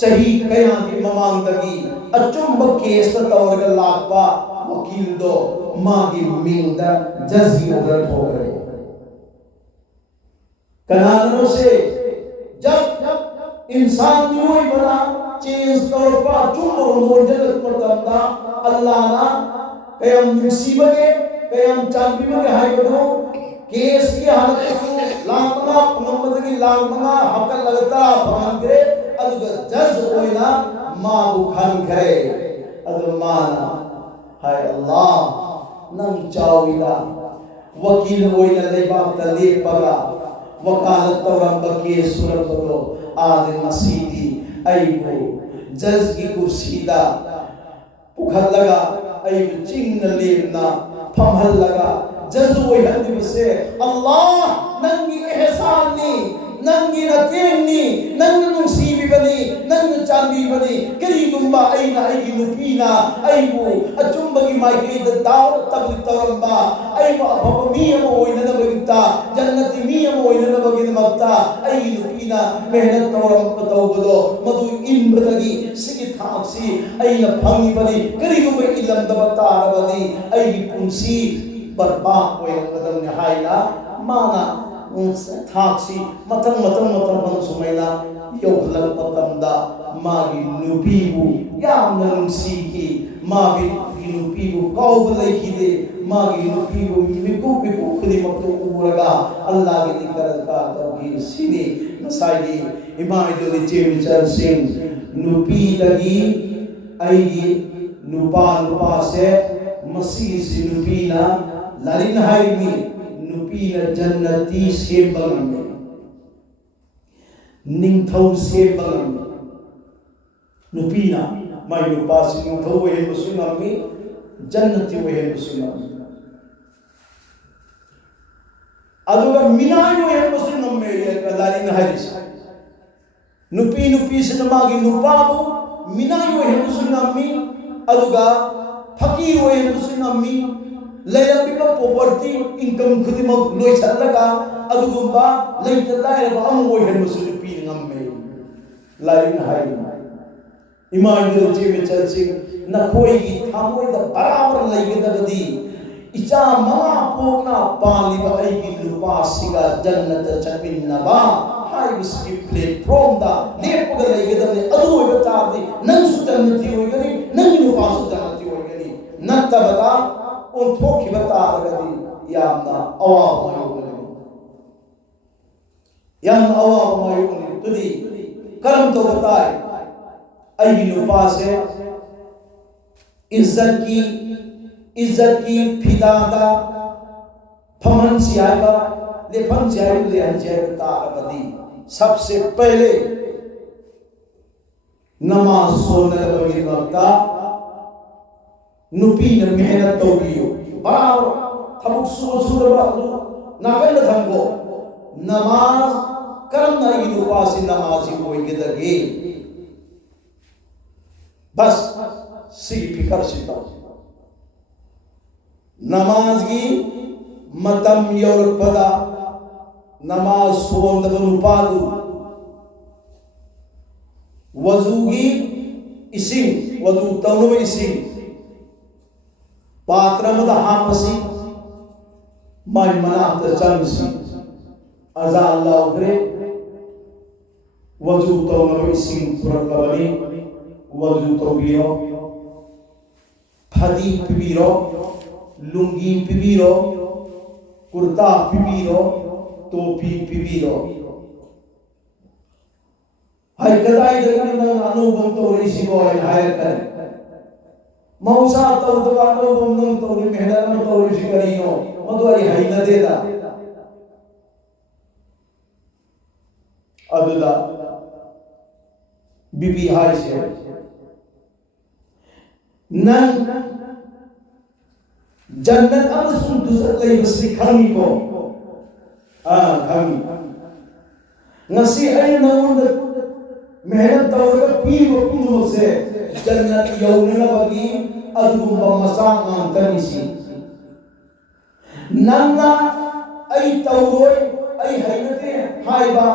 चही कया की ममांगदगी अचुम केस तौरग लापा वकील दो मागी मिंगदा जज ऑर्डर ठोकरे कनानों से जब इंसान न्यूई बना चेंज तौर पर चुम्बर मोजल मतमदा अल्लाह ना कयम मुसीबत कयम चांदी में हाय बनो केस की हालत को लांगना मोहम्मद की लांगना हक लगता फंगरे अद जज होइना मा बुखान करे अद माना हाय अल्लाह नंग चाविला वकील होइना लेबाक तले पगा वकालत तौरम बके सुरत दो आज मसीदी अयबो जज की कुर्सी दा उखल लगा अयब चिंग लेना फमहल लगा जज वो हदी से अल्लाह नंगी एहसान नी नंगी नतेंनी नंग नुसीबी बनी नंग चांदी बनी करी गुंबा आईना आई नुपीना आईबो अचुंबगी माइके द दाव तबली तवरंबा आईबो अफब मियम ओइना न बगिता जन्नती मियम ओइना न बगिन मक्ता आई नुपीना मेहनत तवरम तौबदो मधु इन बदगी सिगी थाक्सी आईना फंगी बनी करी गुंबा इलम दबता रबदी आई पुंसी बर्बाद होए कदम ने हाइला माना थाक्सी मतम बन सुमैना योखलक मतमदा मागी नुपीबु याम नुसीकी मागी नुपीबु कौब लैखिदे मागी नुपीबु मिकु खुदी मक्तो उरगा अल्लाह के दिकर का तौहीद सिनी मसाई इमाम जो चेविचर सिंह नुपी लगी आईगी नुपा से मसीह से नुपीना लारिन हाइमी नुपीना जन्नती से बगमे निंथौ से बगमे नुपीना माय नुपा से निंथौ वहे मुसलमानी जन्नती वहे मुसलमानी अदुगा मिनाय वहे मुसलमान ये लारिन हाइस नुपी से नमागी नुपाबु मिनाय वहे मुसलमानी अदुगा फकीर वहे मुसलमानी लेयबिबा पॉवर्टी इनकम खुदिमक लोइसलगा अदुगुंबा लेत लायबा अमो हेन मुसलिपी ngame लाइन हाई इमान जो जीवे चलसिंग नखोई की थामोई द बराबर लेगदबदी इचा मगा पोना पालिबा आईगी लुपा सिगा जन्नत चपिन्नबा हाई बिस्की प्लेटफॉर्म दा लेपगा लेगदबदी अदु बतादी नंग सुजन्नती होइगनी नंग लुपा सुजन्नती होइगनी नत्तबदा उन थोखी बता रगदी यामना अवाब मायोगनी यामना अवाब मायोगनी तुदी करम तो बताए आई नुपा से इज्जत की फिदादा फमन सियाबा लेफम सियाब ले अंजर तारबदी सबसे पहले नमाज सोने लगी वक्ता नुपी न मेहनत तो बियो बराबर थमुक सुबह नाकल थंगो नमाज करम नहीं नुपा से नमाजी कोई गिदगे बस सी फिकर सिता नमाज की मतम योरपदा नमाज सोंदब नुपादु वजूगी इसिंग वजू तनुब इसिंग पात्रमद हापसी माय मनात चंसी अजा अल्लाह करे वजू तनुब इसिंग पुरलबनी वजू तो बिरो फदी पिबिरो लुंगी पिबिरो कुर्ता पिबिरो टोपी पिबिरो हाय कदाई जगन नन अनुभव तो रिसी बोय हाय कर मौसा तो अनुभव नन तो रि मेहनत न तो रिसी करियो मदो आई हाय न देदा अदुदा बीबी हाय से नन जन्नत अमसुन दुजत लई बसली खामी को खामी नसी आई नउंद मेहनत तौर पीरो पुनो से जन्नत यौनना बगी अदुम मसा अंतनिसी नन्ना आई तौरोय आई हैनते हाइबा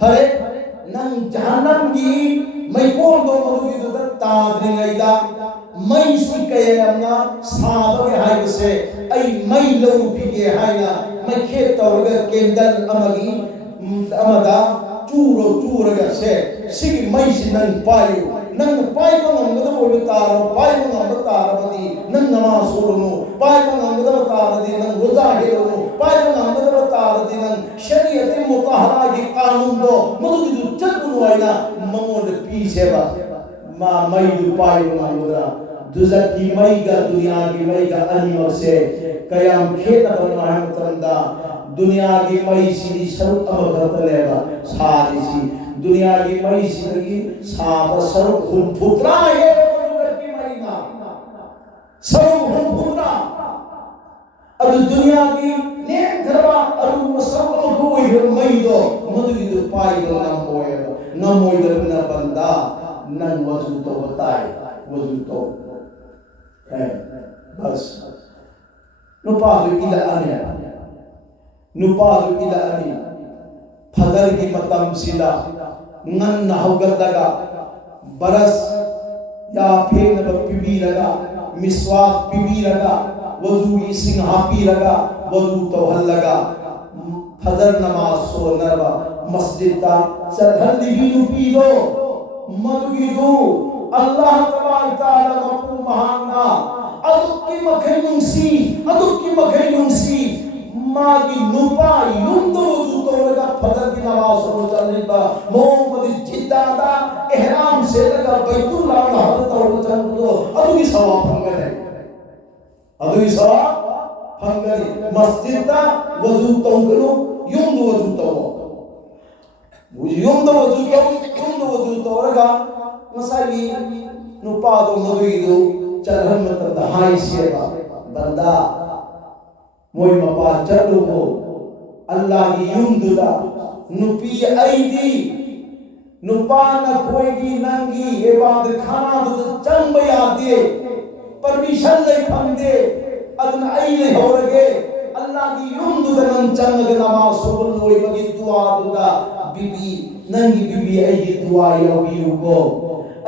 फरे नंग जहन्नम की मैकोन दो मदुगी दो ताद्रिंगैदा मई सी कयना साबगे हाइबसे आई मई लौ फिगे हाइना मैं खेत तौर केंदल अमगी अमदा चूरो चूरगा से सिगी मई सी नंग पायो नंग पाइबो नंगदा बोल तारो पाइबो नंग तारबदी नंग नमाज सोरनो पाइबो नंगदा तारदी नंग रोजा हेरो पाइबो नंगदा तारदी नंग शरीयत मुतहरा की कानून दो मदुगी दु चलनु आइना मंगोद पीछेबा मा मई दु पाइबो नंगदा दुजा की मई का दुनिया की मई का अनिमल से कयाम खेत बनना है मतंदा दुनिया की मई सी सरुप अमगत लेगा सारी सी दुनिया की मई सी लगी सात सरुप फुटरा है दुनिया की मई ना सरुप फुटरा अब दुनिया की नेक धर्मा अरु सरुप को ही मई दो मधुरी दो पाई दो ना मोय दो ना बंदा नन वजू तो बताए वजू तो है बस नुपादु इला अनि फजर की मतम सिला नन हौगदगा बरस या फेन पिबी लगा मिसवाक पिबी लगा वजू इसिंग हापी लगा वजू तो हल लगा फजर नमाज सो नरवा मस्जिद ता सरहल दिनु पीदो मदुगिदो अल्लाह तबारक तआला मफू महाना अदुक्की मखैनुंसी मागी नुपा युंदो जुतो लगा फजर की नमाज सुनो चलने का मोहम्मद जिद्दादा इहराम से लगा बैतुल्लाह का हजरत और चंदो अदुगी सवाब फंगले मस्जिद ता वजू तंगलो युंदो वजू तो लगा मसाई नुपा दो मदुइदो चलहन मतलब हाई सेवा बंदा मोई मपा चलू को अल्लाह की युंदुदा नुपी आईदी नुपा न कोईगी नंगी ये बात खाना तो चंब यादे परमिशन ले फंदे अदन आई ले हो रगे अल्लाह की युंदुदा नंग चंग के नमाज सुबुल लोई बगी दुआ दुदा बीबी नंगी बीबी आई दुआ योगी को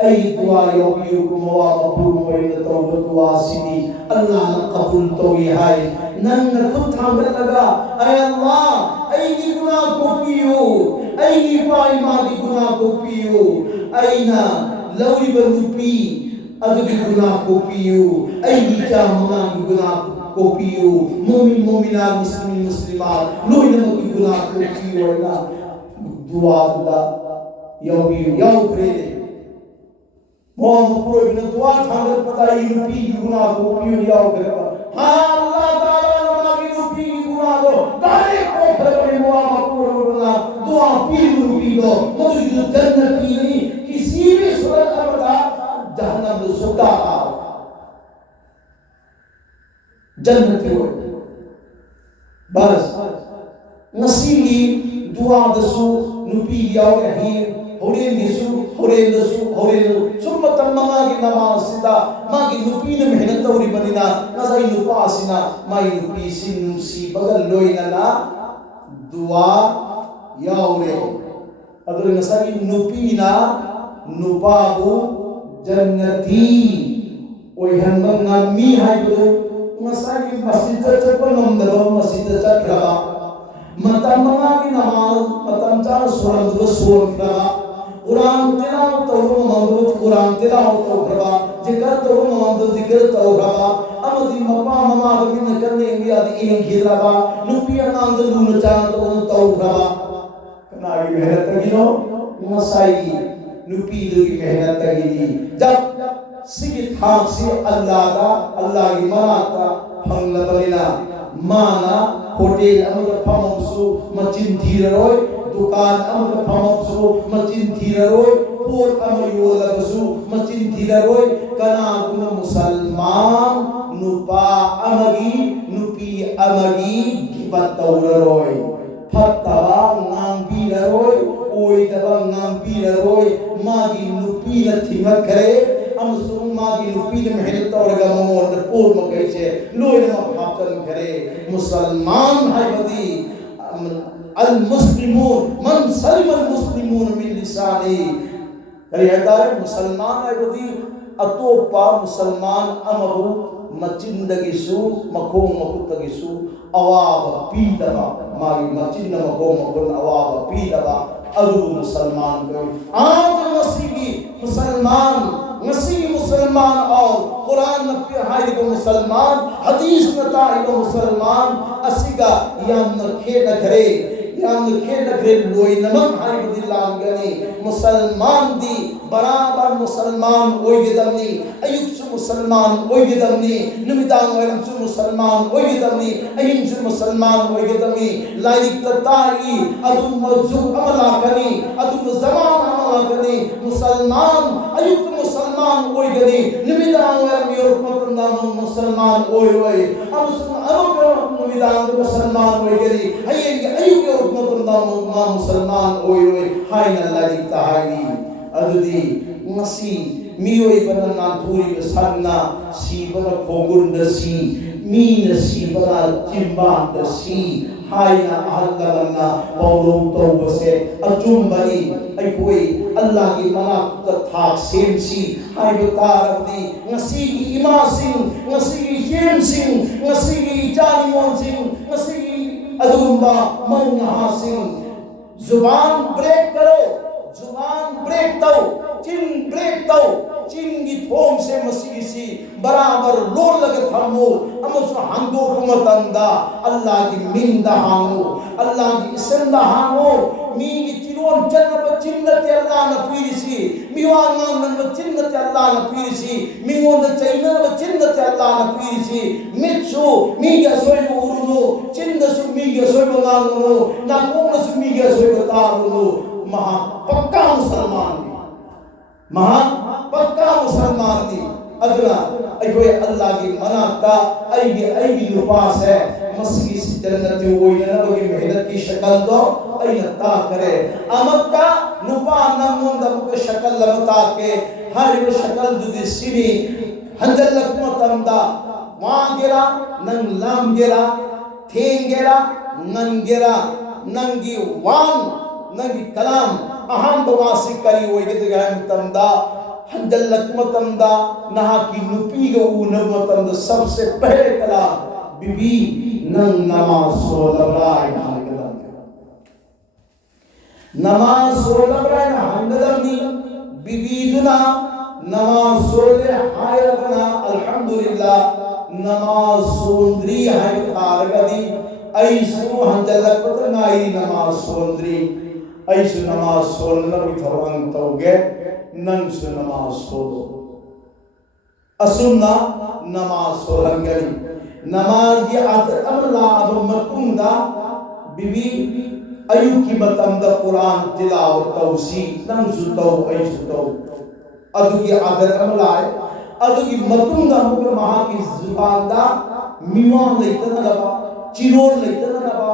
आई दुआ योगी को मवा मफूम मोई तो दुआ सीधी अल्लाह न कबूल तो ही है नंग खुद थांबे लगा ऐ अल्लाह आई की गुनाह को पियो आई की पाई मादी गुनाह को पियो आई ना लौरी बंदू पी अदु की गुनाह को पियो आई की चाह मंगा की गुनाह कोपियो मोमिन मोमिना मुस्लिम मुस्लिमा लोइनमकी गुना कोपियो ना दुआ दा यावी यावरे मोम पुरो बिना दुआ थांगल पता यूपी गुना कोपियो यावरे हां अल्लाह ताला नमागी यूपी गुना दो दारे को खरबे मोआ पुरो ना दुआ पी यूपी दो मौजूद जन्नती नहीं किसी भी सूरत अबदा जहन्नम में सुदा जन्नती हो बस नसीली दुआ दसु नुपी याव रही होरेन दिसु होरेन दसु होरेन सुम तम्मा की नमाज सिदा मागी नुपी ने मेहनत तौरी बनिना नसाई नुपा सिना माई नुपी सिन सी बगल लोइना ना दुआ याव रे अदर नसाई नुपी ना नुपाबु जन्नती ओय हनमना मी हाइबो मसागी मस्जिद चपन नंदरो मस्जिद चखरा मतम की नमाज मतम चार सुरंग सोल खरा कुरान तिलावत तो मंदुत कुरान तिलावत तो खरा जिक्र तो मंदुत जिक्र तो खरा अमदी मपा ममा बिन करने भी आदि इन खिलाबा नुपिया नांद लून चांद तो खरा कनागी मेहनत गिनो मसाई नुपी की मेहनत गिनी जब सिगी थाक से अल्लाह की मनाता फंगलबलिना माना होटल अमर फमसु मचिन धीररोय दुकान अमर फमसु मचिन धीररोय पोर अमर योलबसु मचिन धीररोय कना गुण मुसलमान नुपा अमगी नुपी अमगी गिबतौररोय फत्तवा नांबीररोय ओइदवा नांबीररोय मागी नुपी न थिंगखरे अमसुम मागी नुपी ने मेहनत तौरगा ममोन पोर मकैसे लोइना हापचन करे मुसलमान हाइबदी अल मुस्लिमून मन सलिम अल मुस्लिमून मिन लिसानी करी हदार मुसलमान हाइबदी अतोपा मुसलमान अमबु मचिंदगिसु मखों मकुतगिसु अवाब पीदबा मागी मचिंद मखों मकुन अवाब पीदबा अदु मुसलमान को आज मसीही मुसलमान और कुरान में हाई को मुसलमान हदीस में ताई को मुसलमान असिगा याम नखे नखरे लोई नमक हाई बदिलाम गने मुसलमान दी बराबर मुसलमान ओइगदमनी अयुक सु मुसलमान ओइगदमनी निमिदांग वरम सु मुसलमान ओइगदमनी अहिं सु मुसलमान ओइगदमनी लाइक तताई अदु मजुब अमला कनी अदु जमान अमला कनी मुसलमान अयुक मुसलमान ओइगनी निमिदांग वरम योरमतंदा मुसलमान ओइ अमुक निमिदांग मुसलमान ओइगनी अयंगे अयुक योरमतंदा मुसलमान ओइ हाइना like तहाई अदुदी ngasi mioi bana nanthuri sanna si bana khogun da si mi na si bana chimban da si haina ahallana pawlum tawbase ajumbani ai koi allah ki manak ta thak sem si hai batarabdi ngasi ki imasing ngasi ki jem sing ngasi ki janimon sing ngasi ki adumba manha sing जुबान break करो जुबान break दो चिन break दो चिन की थोम से मसीसी बराबर लोर लगे थमो अमस हंदो कुमतंदा अल्लाह की मिंदा हांगो अल्लाह की इसंदा हांगो मी की चिरोन जन्नत चिन्नत अल्लाह न पीरिसी मिवांग न चिन्नत अल्लाह न पीरिसी मिवोन चैना न चिन्नत अल्लाह न पीरिसी मित्सु मी या सोय उरुनो चिन्नसु मी या सोय बंगानो ना कोनसु मी या सोय बतारुनो महा पक्का मुसलमान दी अगला अयोय अल्लाह की मनाता आई उपास है मसीह से जन्नत होई ना बगे मेहनत की शक्ल दो आई ता करे अमक्का नुपा नमों दब शक्ल लमता के हर वो शक्ल दुदी सिनी हंजल लकमतंदा वा गेरा नंग लाम गेरा थेंग गेरा नंग गेरा नंगी वान नंगी कलाम अहम बवासी करी होई के गहम तंदा हंजल लकमतंदा नहा की नुपी गो न मतंद सबसे पहले कलाम बीबी नंग नमाज सो लबराय हंगदम नमाज सो लबराय हंगदम नी बीबी दुना नमाज सो ले हायरना अल्हम्दुलिल्लाह नमाज सोंद्री है तारगदी ऐसु हंजलकत नाई नमाज सोंद्री ऐसु नमाज सोलना भी थरवांग तोगे नंसु नमाज सोलो असुन्ना नमाज सोलंगनी नमाज की आदत अमला अब मतुंदा बिबी अयु की मतम द कुरान तिलावत तौसी नंसु तौ ऐसु तौ अदुगी आदत अमला है अदुगी मतुंदा मुकर महा की जुबान दा मिवान लेतना लबा चिरोर लेतना लबा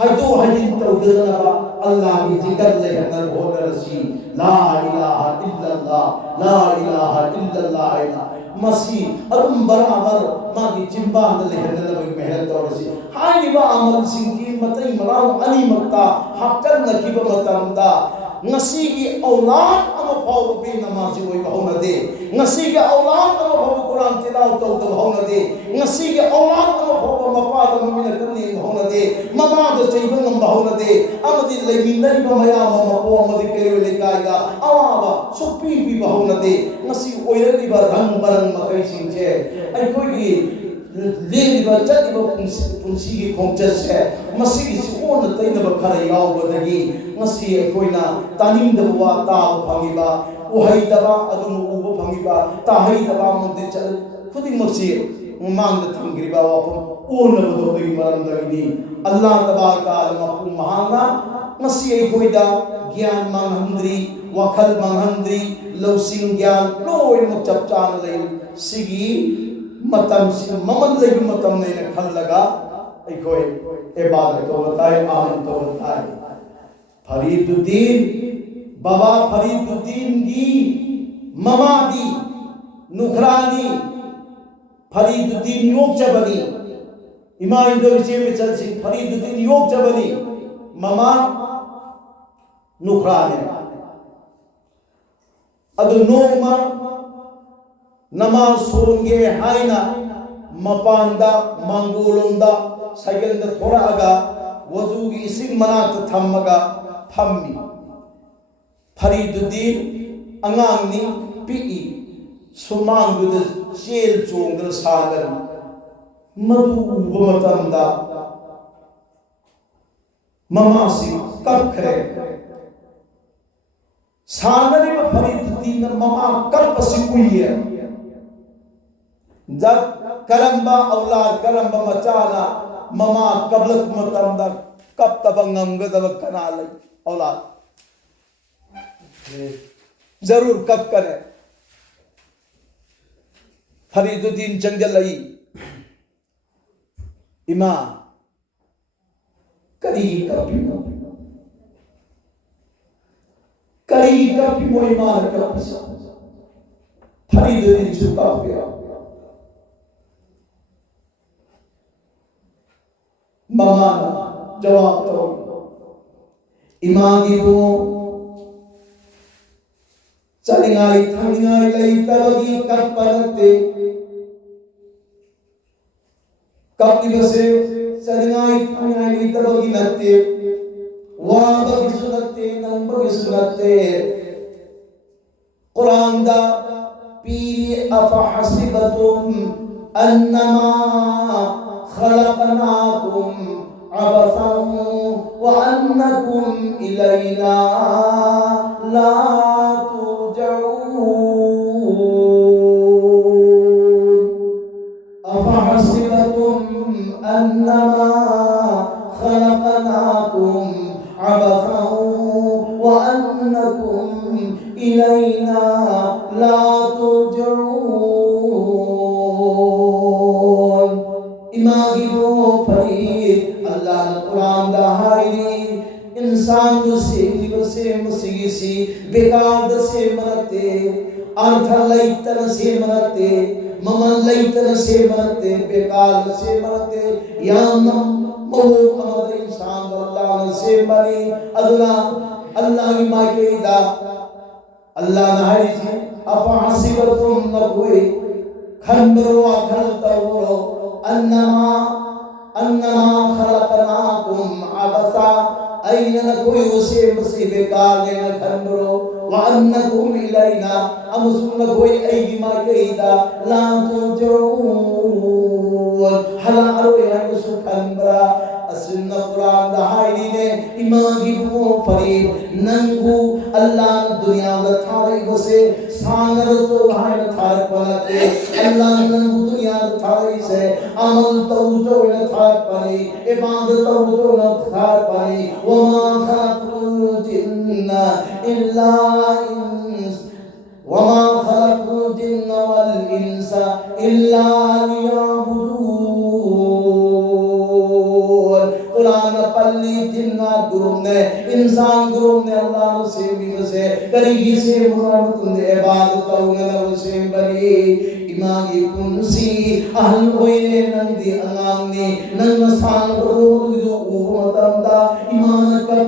हाइदो हाइदिन तौदना अल्लाह की जिक्र लेहनर होनरसी ला इलाहा इल्लल्लाह मसी अदम बराबर मागी जिंबान लेहनर बग मेहनत तौरसी हाइबा अमल सिंगी मतई मराव अनी मक्ता हक्कन नकीब मतंदा ngasi gi aulad ama phau be namazi oi bahona de ngasi gi aulad ama phau quran tilaw to to bahona de ngasi gi aulad ama phau mapa da mina kanni bahona de mama da cheiba ngam bahona de amadi lemin nai ba maya mama ko amadi kere le kai ga awa supi bi bahona de ngasi oirali ba rang barang makai sing che ai koi gi लेलिबा चलिबा पुंसी की खोंचस है मसी की सुन तैनबा खरा यावबदगी ngasi akoina taningdaba ta phangiba uhaidaba adun uba phangiba tahaidaba mudde chal khuding maksi mangda thangriba wapum onabado bai maramdagini allah tabaraka taala pu mahana ngasi akoida gyan manghandri wakhal manghandri losing gyan loi mo chapchan lai sigi matam si maman lai matam nei na khallaga aikoi ibadat to batai aman to batai Fariduddin बाबा फरीदुद्दीन की Mamadi नुखरानी Fariduddin योग जबनी इमाम Indonesia में चल सी फरीदुद्दीन योग जबनी mama नुखरानी अदु नोमा नमाज सोंगे हाइना मपांदा मंगोलोंदा cycle थोड़ा आगा वजू की इसी मनात थम्मगा फम्मी फरीदुद्दीन अंगांगनी पीई सुमांगुद चेल चोंगद सागर मधु उबमतंदा ममासी कपखरे सागरी में फरीदुद्दीन ममा कल्पसी हुई है जब करम्बा औलाद करम्बा मचाना ममा कबलत मतंदा कब तबंगमगदब कनाल औलाद जरूर कब करे फरीदुद्दीन जंगल आई इमा करी कपी मोई मार कपी फरीदुद्दीन झुका गया ममा जवाब तो इमागी वो चलिंगाई थंगाई लई तलगी कपनते कपी बसे चलिंगाई थंगाई लई तलगी नते वाब किसुनते नंबर किसुनते कुरान दा पीरी अफहसिबतुम अन्नमा खलकनाकुम अबसन व अन्नकुम इलैना ला तुरजऊन अफहसिबतुम अन्नमा खलकनाकुम अबसन व अन्नकुम इलैना ला तुरजऊन इमागी वो फरीद अल्लाह ने कुरान दा हायरी इंसान जो से मुसीसी बेकार से मरते अर्थ लैतन से मरते ममन लैतन से मरते बेकार से मरते याम मो अमद इंसान अल्लाह से मरी अल्लाह की मायकेदा अल्लाह ने हायरी अफहसिबतुम नबुई खंबरो अखल तवरो अन्नमा खलकनाकुम अबसा ऐन कोई उसे मुसीबे काले न खंबरो व وأنكم إلينا أمسون كوي أيدي ما كيدا لا ترجعون هلا أروي أنسو كنبرا أسنة قرآن دهايني إمامي بو فريد ننگو الله الدنيا دا ثاري بسي سانر تو هاي ثار پنتے الله ننگو دنيا دا ثاري سے عمل تو جو ن ثار پني عبادت تو جو ن ثار پني وما خلقت الجن إلا إنس وما خلقت الجن والإنس إلا ليعبدون قرآن पल्ली जिन्नात गुरुम ने इंसान गुरुम ने अल्लाह नु सेवी से करीगी से मोहम्मद ने इबादत उन्हें न से बरी इमागी कुंसी अहल कोइले नंदी अंगांगनी नंग सान गुरुम जो उमतंदा ईमान का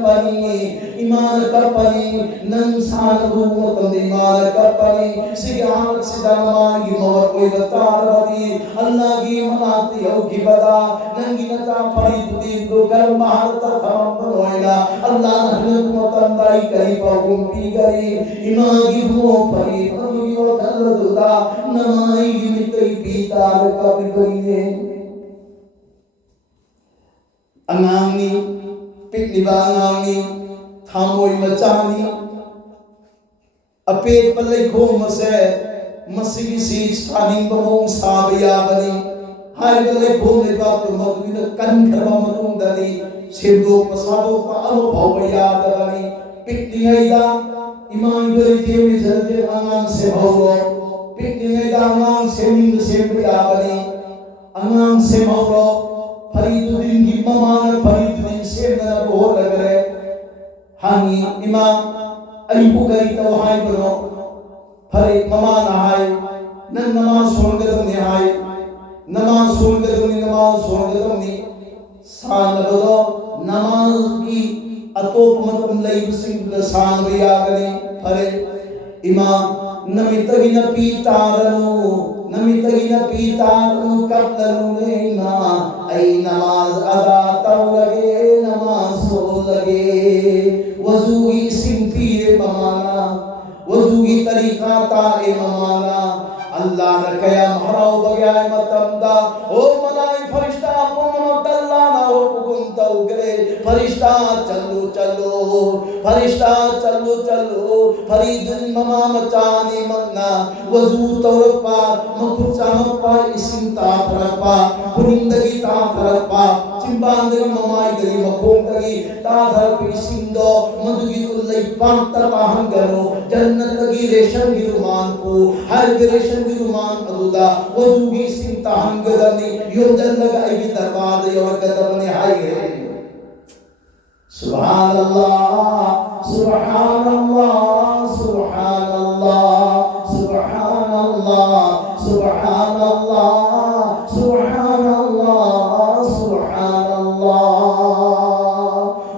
पनी नंग सान गुरुम तंदे ईमान का पनी सिगामत सिदामान की मौत कोई बतार बदी अल्लाह की मनाती हो की बदा नंगी नता फरी तुदी दो कर महारता थम बनोइला अल्लाह ने मतंदाई करी पागुम पी गरी इमागी भो फरी पगी वो कल दुदा नमाई मितई पीतार कभी कोइने अंगांगनी पिकनिबा अंगांगनी थामोई मचानी अपेट पल्ले खोम से मसीगी सी स्थानिंग बमों साबिया बनी हाय पल्ले खोम ले बाप तो मधुविन कन खरबा मधुम दली सिद्धो पसादो का अनुभव याद बनी पिकनिगा इमान गरी के में जल्दी अंगांग से भवो पिकनिगा अंगांग से मिंग से बिया बनी अंगांग से भवो फरीदुद्दीन की ममान फरीदुद्दीन से न बोल लगरे हानी इमाम अलीपु गरी तो हाय बनो फरी ममान हाय न नमाज सोनगदम ने हाय नमाज सोनगदम ने सान बदो नमाज की अतोप मतम लई सिंह सान बिया गनी फरे इमाम नमितगी न पीतारनु कत्लनु लेना ऐ नमाज अदा तब लगे नमाज सो लगे वजू की सिंपीर ममाना वजू की तरीका ताए ममाना अल्लाह ने कया महराव बगया मतमदा ओ मलाई फरिश्ता पुमत अल्लाह ना हो हुकुम तो गरे फरिश्ता चलो फरीद ममा मचानी मन्ना वजू तौरपा मखुचा मपा इसिम ता थरपा पुरिंदगी ता थरपा चिंबांदगी ममाई गरी मखोंदगी ता थरप इसिंदो मधुगी उल्लै पांता ताहंगनो जन्नतगी रेशम गिरुमान को हर रेशम गिरुमान अदुदा वजूगी इसिम ताहंगदनी योजल्लग आई दरबाद योर कदमने हाय सुभानअल्लाह सुभानअल्लाह सुभानअल्लाह सुभानअल्लाह सुभानअल्लाह सुभानअल्लाह सुभानअल्लाह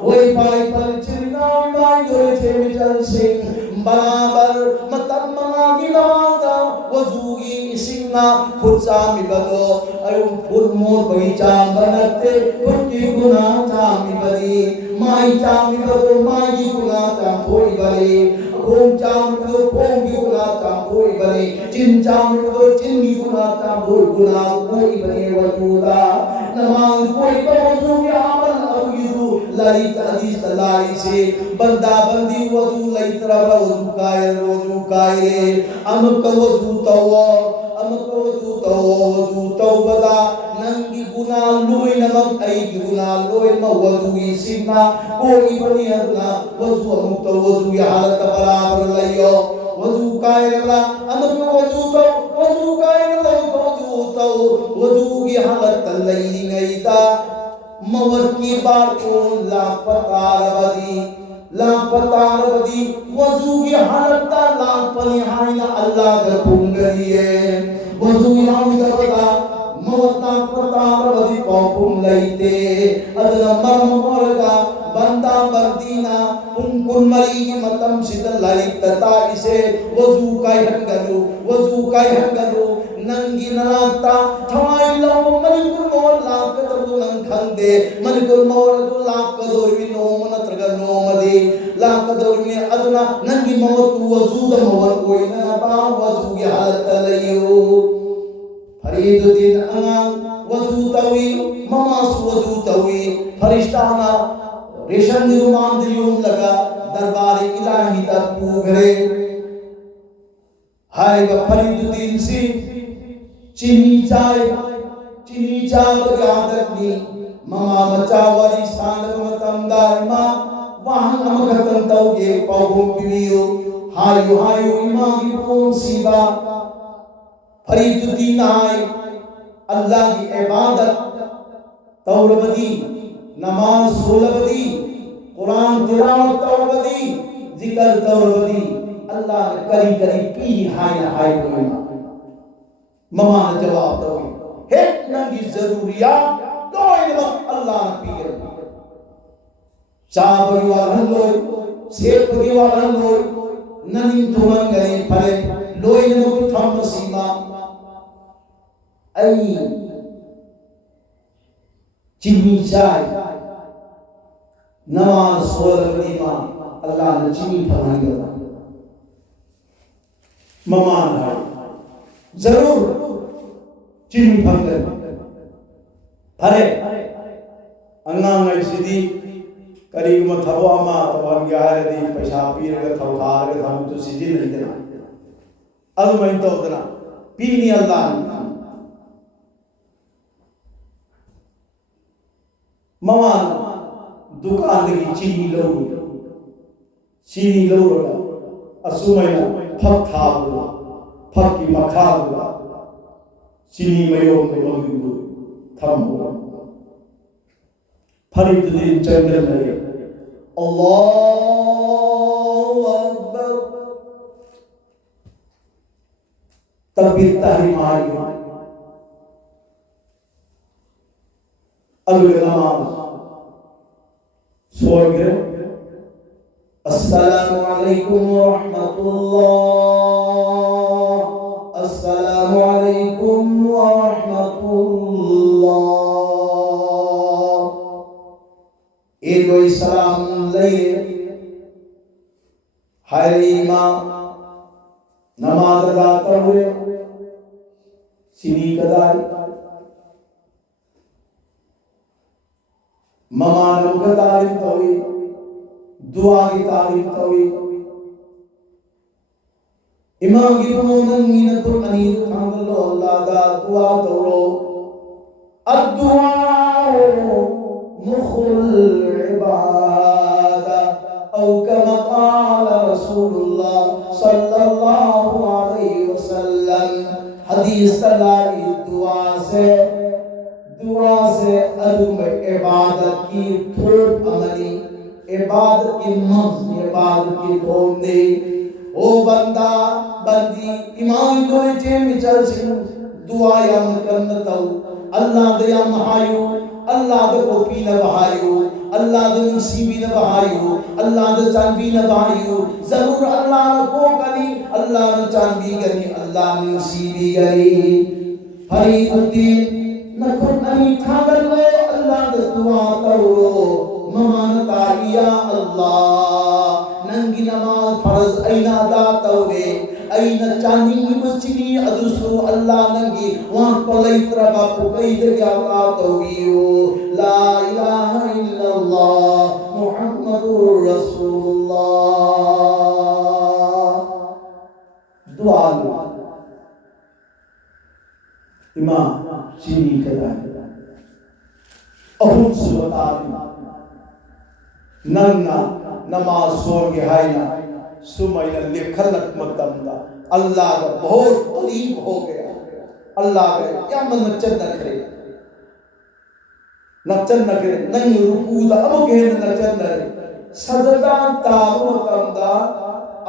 वही पाई पर चिरना माई जोरे थे मिचल सिंह बराबर मतम मंगागी नवाजा वजूगी इसिंगना खुदसा मिबलो अयुम फुल मोर बगीचा बनते कुटी गुना चामी बरी माई चामी बदो माई की गुना चाम थोड़ी बरी खोम चामी बदो खोम की गुना चाम थोड़ी बरी चिन चामी बदो चिन की गुना चाम थोड़ी गुना कोई बरी वजूदा नमाज कोई वजू के अमल अबीदु लरी हदीस तलाई से बंदा बंदी वजू लई तरह वजू काये अमक वजू तो बदा नंगी गुना लोई नमक आई गुना लोई म वजू की सिना कोई बनी हरना वजू अमुक तो वजू की हालत बराबर लइयो वजू कायला अमक वजू कायला वजू की हालत लई गईदा मवर की बार को लापतार बदी वजू की हालत लापनी हाइना अल्लाह का कुंगरी है वजू हम करता मवता पतार बदी पौपुम लईते अदना मरम मोरगा बंदा बंदीना कुन मरी की मतम सिद लाई तता इसे वजू काय हंगलो नंगी ननाता थवाई लो मनिकुल मोर लाक दरु नंग खंदे मनिकुल मोर दु लाक दोरवी नो मन त्रग नो मदे लाक दोरवी अदना नंगी मोतु वजूद मवर कोई ना बा वजू की हालत लइयो फरीदुद्दीन अंगां वजू तवी ममास वजू तवी फरिश्ताना रेशम निरुमान दियों लगा दरबार इलाही तक पूगरे हाय फरीदुद्दीन सी चीनी चाय आदत नी ममा मचा वाली सांग मतंदा मा वहां अमगतन तौगे पागो पियो हायो इमा की फोन सीबा फरीदुद्दीन आए अल्लाह की इबादत तौरबदी नमाज सोलबदी कुरान तिलावत तौरबदी जिक्र तौरबदी अल्लाह ने करी करी पी हाय कोई ममा ने जवाब दो हे नंगी जरूरिया दो वक्त अल्लाह ने पी चाह परिवार लोय सेठ परिवार लोय ननी तुमन गए फले लोय ने मुझे थम सीमा आई चिन्नी चाय नमाज सोलबदी मा अल्लाह ने चिन्नी फरमाई गया ममा ने जरूर चिन्नी फंगल फरे अंगांग सिदी करीब में थबो अमा तवन ग्यारह दी पैसा पीर के थवधार के थम तो सिदी नहीं देना अब मैं तो उतना पीनी अल्लाह ममा दुकान की चीनी लो असुमैना फक था फक की मखा चीनी मयो मगु थम फरीदुद्दीन चंद्र लगे अल्लाहु अकबर तकबीर तहरीम आई अगले नमाज सोल गए अस्सलामु अलैकुम व रहमतुल्लाह अस्सलामु अलैकुम व रहमतुल्लाह एक कोई सलाम ले हाय इमाम नमाज अदा करवे सिनी कदाई ममा नमक तारीफ तवी दुआ की तारीफ तवी इमाम की प्रमोदन मीनतुल अनीर खांगलो अल्लाह दा दुआ तोरो अद्दुआ मुखुल इबादा औ कमा क़ाल रसूलुल्लाह सल्लल्लाहु अलैहि वसल्लम हदीस तलाकी दुआ से अरुम इबादत की थोप अमली इबादत की मफ्ज इबादत की थोपने ओ बंदा बंदी ईमान दोए चे मिचल सिंह दुआ या करन तौ अल्लाह दे या महायु अल्लाह दे को पी न बहायु अल्लाह दे नसीबी न बहायु अल्लाह दे चांदी न बहायु जरूर अल्लाह न को करी अल्लाह न चांदी करी अल्लाह न नसीबी करी फरीदुद्दीन नखुन अनी खागर लो अल्लाह दे दुआ तौरो ममान तारिया अल्लाह नंगी नमाज फर्ज ऐना अदा तौरे ऐना चांदी मस्जिदी अदुसु अल्लाह नंगी वहां पलैत्रा बापू कई दे क्या का तौरियो ला इलाहा इल्लल्लाह मुहम्मदुर रसूलुल्लाह दुआ इमाम चीनी कदा अहुम सुबतारी नन्ना नमाज सोर के हायना सुमैना लेखलक मतमदा अल्लाह का बहुत करीब हो गया अल्लाह का क्या मन नचन न करे नहीं रुकू दा अब के नचन न करे सजदा ताबो मतमदा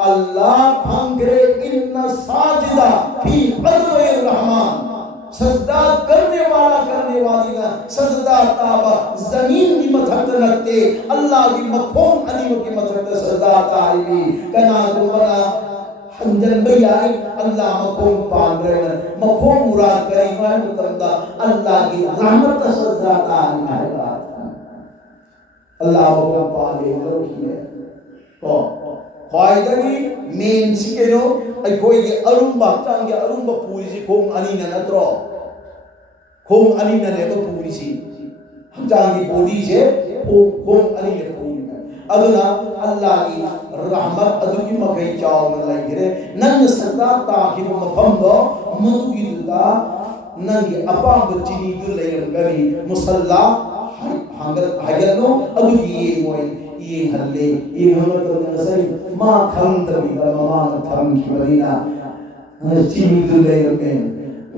अल्लाह भंगरे इन्ना साजिदा फी क़दर रहमान सजदा करने वाली ना सजदा ताबा जमीन की मथक लगते अल्लाह की मखोम अनीम की मथक सजदा ताईबी कना तो बना हंजन भई आई अल्लाह मखोम पान रहे मखोम मुराद करी मान तंदा अल्लाह की रहमत सजदा ताईबी अल्लाह मखोम पाले लोग है तो ख्वाइदगी मेन सी कनो अखोई अरुंबा हक्चांगी अरुंबा पूरी खोंग अनी नत्रो खोंग अनी ने पूरी सी हक्चांगी बॉडी से खोंग अनी ने पूरी अदुना अल्लाह की रहमत अदुकी मकई चाव न लगिरे नंग सदा ताकि मफम दो मधुगी दुदा नंगी अपाम चिनी दु लेगनी मुसल्ला हंगल हगलो अदुकी ये मोय ये हल्ले ये हमत न सही मा खम तबी मा थम की मदीना चिनी दु लेगने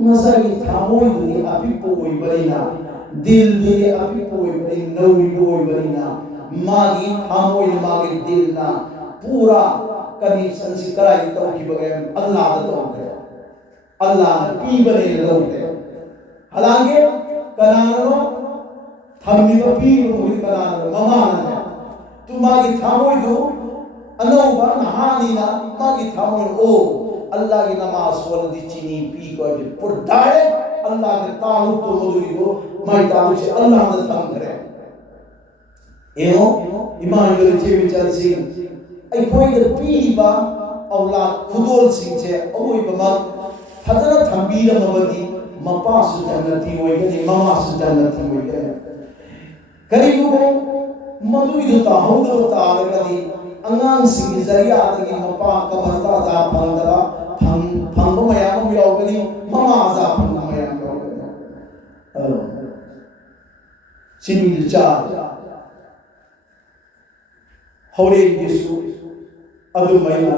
मसरी थामोय दुनी अपि पोय बरिना दिल दुनी अपि पोय बरि नौरी पोय बरिना मागी थामोय मागी दिल ना पूरा कनेक्शन से कराई तो की बगैर अल्लाह तो अल्लाह की बने लोटे हालांकि कनानो थम्मी को पी मुझे कनानो ममान तुम्हारी थामोय दो अनोबा नहानी ना मागी थामोय ओ अल्लाह की नमाज वाली चीनी पी को पुरदाए अल्लाह के तालुक तो मधुरी को माई तालुक से अल्लाह ने थम करे एवं इमान गलती विचार सिंह अखोई द पीबा औलाद खुदोल सिंह से अवोई बमा फजर थंबीर मबदी मपा सुजन्नती होई गनी ममा सुजन्नती होई गनी करीबो मधुई दुता हौदो तारगनी अंगांग सिंह जरिया तगी मपा कबरता जा फंदरा फंगो मयाम यावगनी ममा जा फंगो मयाम यावगनी सिनी चा हौरे येसु अदु मैना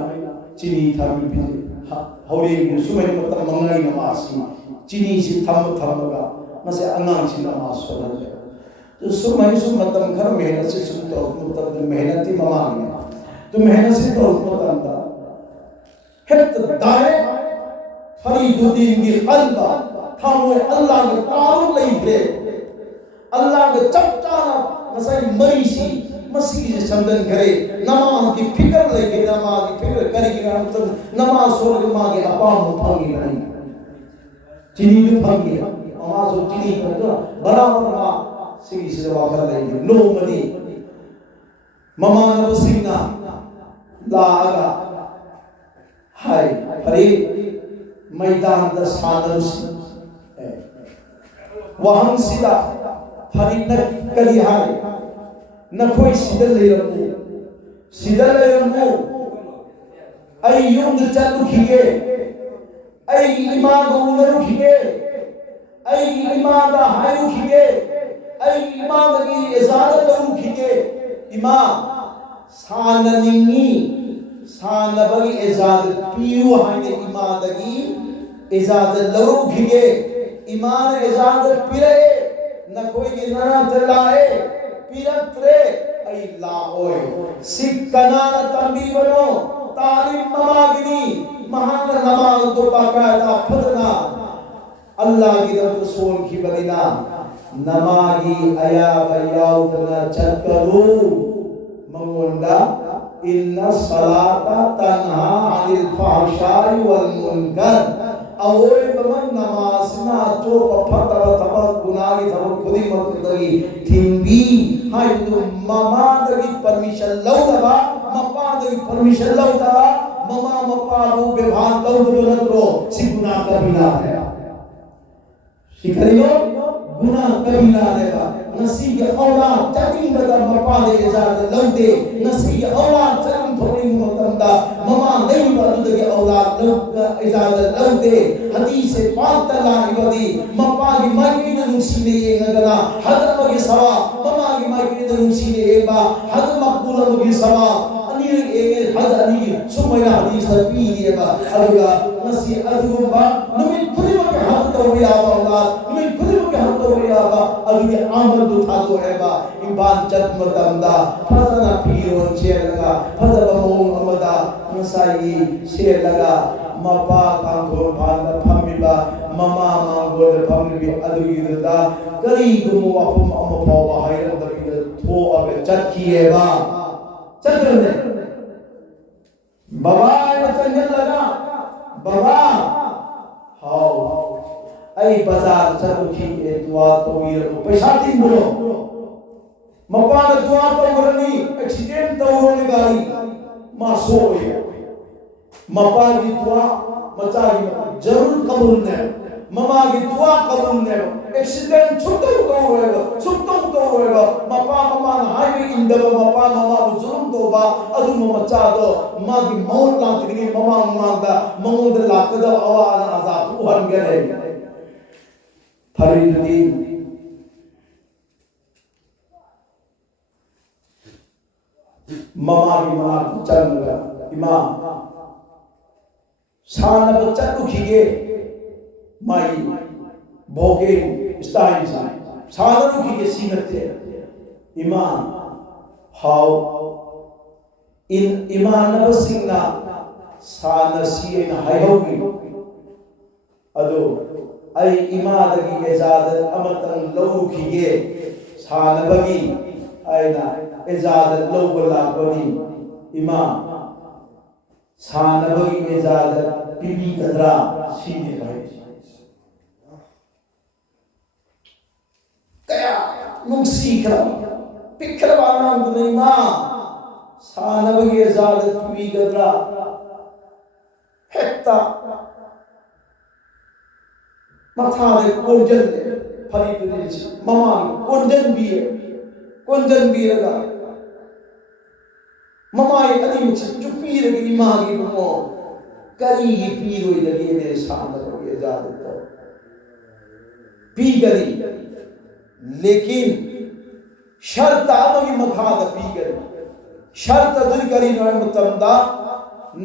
चिनी थामी बिजे हौरे येसु मैना मतलब मंगाई नमासी चिनी से थमगा मसे अंगांग से नमाज सोलल तो सुमय सु मतलब खर मेहनत से सुन तो मतलब मेहनती ममानी तो मेहनत से तो मतलब दा हत दाए फरीदुद्दीन की कल्बा थामो अल्लाह के तारुक लई थे अल्लाह के चपटाना मसई मरीसी मसीह संदन करे नमाज की फिक्र लेके नमाज की फिक्र करेगी मतलब नमाज सोल मां के अपाम फंगी नहीं चिनी भी फंगी नमाज चिनी कर तो बराबर मा सी से वाकर लेंगे नो मदी ममा नब सिंना लागा हाय हरे मैदान द सानस वहम सिदा हरि न कली हाय नखोई सिदल लेरमु आई युंग चलु खिगे आई इमाम उनरु खिगे आई इमाम दा हायु खिगे आई इमाम की इजाजत लरु खिगे इमाम साननिंगी सानबगी इजाजत पियु हाने इमाम दगी इजाजत लरु खिगे इमाम इजाजत पिरे न कोई की नरा चलाए पिरत्रे आई लाओए सिक्कना तंबी बनो तालीम ममागिनी महान नमाज तो बाकायदा फजना अल्लाह की तरफ सोन की बनिना नमागी आया बयाउ तना चक्करू मंगोंडा इन्ना सलाता तन्हा अनिल फहशाई वल मुनकर अवोय बमन नमाज ना तो पफतर तब गुनाही तब खुदी मकदगी थिंबी हाय तो mama दगी permission लौदबा Mopa दगी permission लौदबा mama Mopa वो व्यवहार लौद बनरो सी गुनाह कबीला है सिखरियो गुनाह कबीला है नसी के औलाद चटिंग बदर मपा दे इजाजत लौदे नसी के औलाद चरम थोड़ी मतंदा ममा नहीं बदद के औलाद इजाजत लौदे हदीस पाक तला इबदी मपा की मायके न नुसीने ये नगला हजम की सवा ममा की मायके न नुसीने एक बा हजम मकबूल की सवा अनी एक हज अनी सुमया हदीस पी ये बा अलगा नसी अदुबा नमी खुदी के हाथ तो या औलाद नमी खुदी के हाथ तो या बा अलगे आमल दुथा तो है बा इबान जत मतंदा फजना पीरोन शेर लगा फजब मोम अमदा मसाई शेर लगा मपा कांगो भान फमिबा ममा मांगो फमिबी अदुगिदा करी गुमो अपम अमफावा हायरन दबिद थो अबे चटकीएबा चतरने बाबा ने चंगल लगा बाबा हाउ आई बाजार चरुखी ए दुआ तो वीर पैसा तीन बोलो मपा ने दुआ तो मरनी एक्सीडेंट तो होने गाड़ी मासोए मपागी दुआ मचागी जरूर कबूल ने ममागी दुआ कबूल ने एक्सीडेंट सुतो होएगा Mopa mama highway इंदब Mopa mama जुलुम तोबा अदु मचादो मागी मौत लांतगी ममा ममादा मंगोद लाकदा अवान आजाद उहन गले फरीदुद्दीन ममागी मना चंगा इमाम सानब चलुखिगे माई भोगे स्टाइन सानरुखिगे सीनते इमाम हाउ इन इमानब सिंगना सानसी न हायहोगी अदो आई इमादगी इजाजत अमतन लौखिगे सानबगी आइना इजाजत लौबलापनी इमाम सानबगी इजाजत पीबी कदरा सीने भाई कया नुक्सीखरा पिखरवा नाम दुनिया सानबगी इजाजत पीबी कदरा हेक्ता मथारे कोंजन फरीदुद्दीन ममा कोंजन भी लगा ममाई अली जो पीर की मागी मो करी की पीर हुई लगी ने सामने को इजाजत तो पी गरी लेकिन शर्त आमगी मखाद पी गरी शर्त दुल करी नोय मुतमदा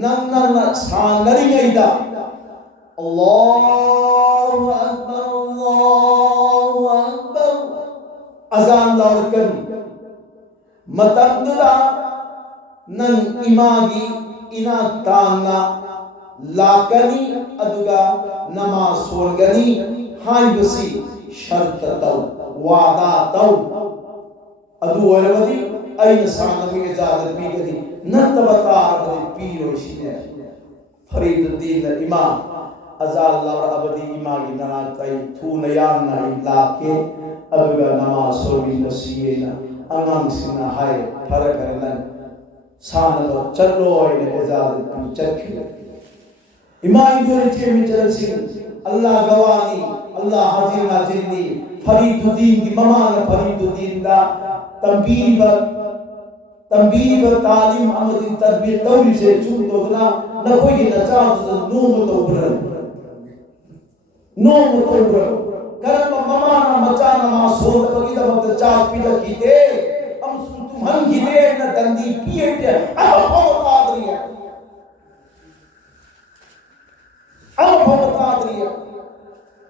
नन्ना सानरी गईदा अल्लाहु अकबर अजान लावकन मतमदा नंग इमागी इना ताना लाकनी अदुगा नमाज सोलगनी हाइबसी शर्त तौ वादा तौ अदु वरवदी ऐन सानबी इजाजत पीगदी नतबता अबदी पीरोशिने फरीदुद्दीन इमाम अजाल लावर अबदी इमागी नना कई थू नयान नाई लाके अदुगा नमाज सोलगी नसीयेना अंगांग सिना हाय फरक है सानलो चलो आइने इजाजत पी चखी इमाम जोरचे में चलसी अल्लाह गवानी अल्लाह हाजिर नाजिरनी फरीदुद्दीन की ममान फरीदुद्दीन दा तंबीब तालीम अमदी तरबियत तौरी से चुन तो ना न कोई नचा नूम तो उबर करम ममाना मचाना मा सोल बगी दा मत चार पीदा कीते हम तुम गिने न दंदी पिए पे अब बहुत आदरी है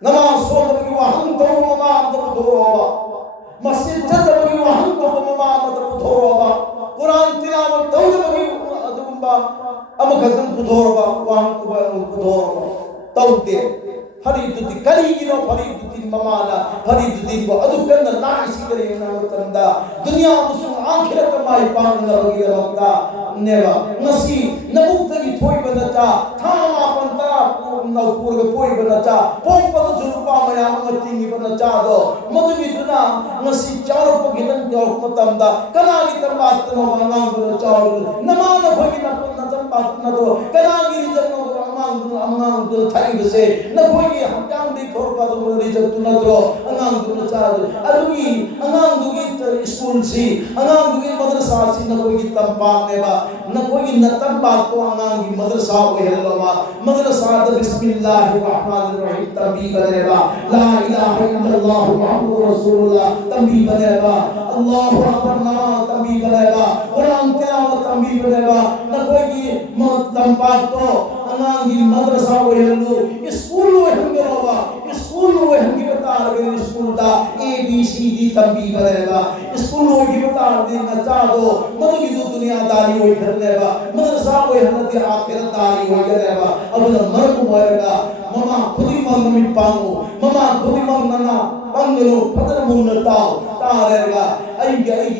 नमाज सोल बगी वहन तो ममा तो धोवा मस्जिद जत बगी वहन तो ममा तो धोवा कुरान तिलावत तो बगी अदुबा अब खजन धोवा वहन को धोवा तौते फरीदुद्दीन करीगिनो फरीदुद्दीन ममाना फरीदुद्दीन को अदुकन ना इसी करे ना तंदा दुनिया मुसुम आखिरत माई पान न लगी रखता नेवा नसी नमुक्तगी थोई बनता थामा पंता न पूर्ग पोई बनता पोपन जुरुपा मया मंगतिंगी बनता दो मदुगी दुना नसी चारो पगितन जो मतंदा कनागी तंबात न मंगांग दुना चारो नमान भगी न पन तंबात न दो कनागी रिजन न अमांग दो थाई से न कोई हमकाम दे थोर का दो रिजन तु न दो अंगांग दुना चारो अदुगी अंगांग दुगी स्कूल सी अंगांग दुगी मदरसा सी न कोई तंबात नेबा न कोई न तंबात तो अंगांग की मदरसा को हेलवा मदरसा द बिस्मिल्लाहिर रहमानिर रहीम तंबी बनेबा ला इलाहा इल्लल्लाह मुहम्मदुर रसूलुल्लाह तंबी बनेबा अल्लाहु अकबर ना तंबी बनेबा कुरान तिलावत तंबी बनेबा न कोई तंबात तो अंगांग की मदरसा को हेलु स्कूल में हमगेवा स्कूल में हमगे बता रहे स्कूल दा ए बी सी डी तंबी बनेबा स्कूल में की बता दे न चादो मदु की दुनियादारी होई करनेबा मदरसा को हनत आखिरत दारी होई करनेबा अब न मरक होएगा ममा खुदी मन में पांगो ममा खुदी मन नना पंगलो फदर मुन्नता तारेगा आई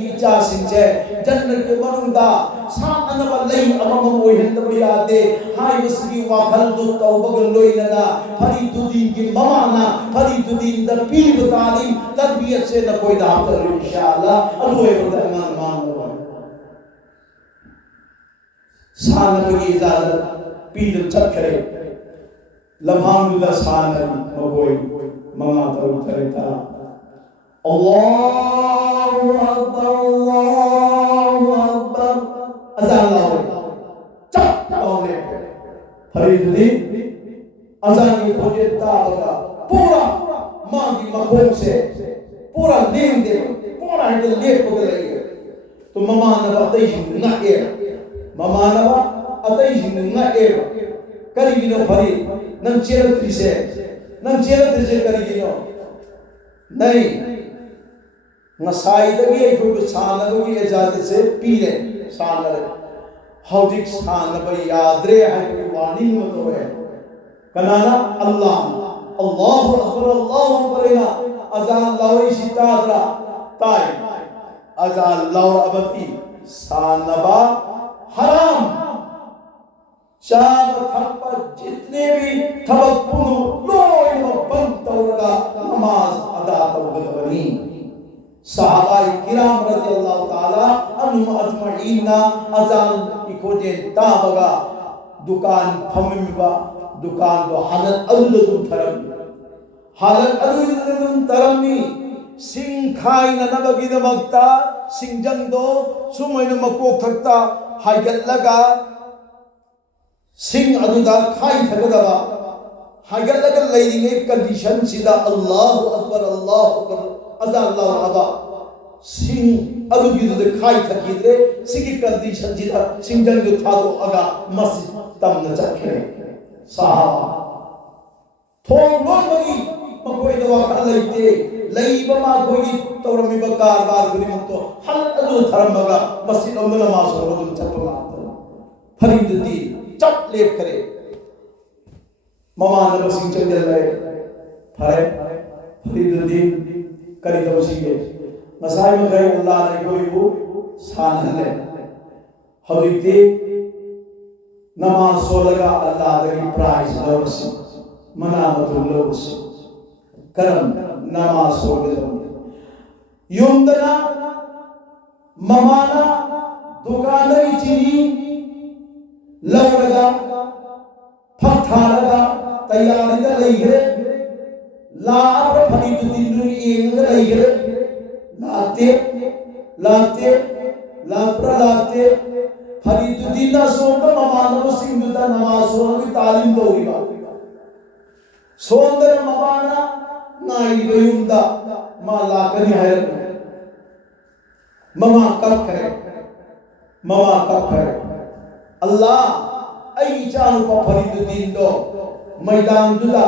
इच्छा सिंचे जन्नत के मनुंदा साथ अनबा लई अमम होई हंद बयादे हाय उसकी वाखल दो तौबग लोइना फरीदुद्दीन की ममाना फरीदुद्दीन द पीर तालीम तरबियत से न कोई दात इंशाअल्लाह अल्लाह मान मान सानबगी इजाजत पीद चखरे लम्हांगुदा सानरी मगोई ममा तरु तरे तरा अल्लाहु अकबर अजान लाओ चप लाओ फरीदुद्दीन अजान की खोजे ताबगा पूरा मांगी मखों से पूरा लेन दे पूरा हिंदे लेप को लगे तो ममा नबा तैजिन ना ए ममा नबा अतैजिन ना ए करी गिनो फरी नंग चेलत्रिसे करी गिनो नहीं ngसाइदगी एखुग सानबगी इजाजत से पीरे सानरे हौजिक सानब याद्रे है वार्निंग मतो है कनाना अल्लाह अल्लाहु अकबर ना अजान लावई सितादरा ताई अजान लाव अबती सानबा हराम चार थप्पा जितने भी थबपुनु लोइनो बंतौगा नमाज अदा तौगदवनी सहाबाई किराम रज़ियल्लाहु ताला अन्हुम अजमईन अजान इकोजे ताबगा दुकान फमिबा दुकान दो हालत अदुदुम तरमी सिंह खाई नबगी दमक्ता सिंजंग दो सुमैन मकोक थक्ता हाइगलगा सिंह अदुदा खाई थगदबा हाइगलगा लेइंगे कंडीशन सिदा अल्लाहु अकबर अजान लाव अबा सिंह अदुगी दे खाई थकीदरे सिगी कंडीशन सिदा सिंजंग दो थादो अगा मस्जिद तमना चखे साहबा थों लोगी मकोई दवा खा लेते लईबा मा कोई तौरमिबा कारबार गुरी मुक्तो हल अदु धर्मगा मस्जिद अमन नमाज हो दुम चपमा फरीदुद्दीन चप लेप करे ममा नब सिंह चंदल ले फरे फरीदुद्दीन करी दब सिंगे मसाई में गए अल्लाह ने कोई वो सानले हविते नमाज सोलगा अल्लाह दे प्राइस दवस मनामतुल लवस करम नमाज सोलगा युमदना ममाना दुकान चीनी लवरगा फथारगा तैयारी दा लईरे लार फरीदुद्दीन एंग लईरे लाते फरीदुद्दीन सोंदा ममाना सिंधुदा नमाज सोलगी तालीम दौरिबा सोंदर ममाना नाई गयुंदा माला कनी है ममा कब करे अल्लाह आई चालू पा फरीदुद्दीन दो मैदान दुदा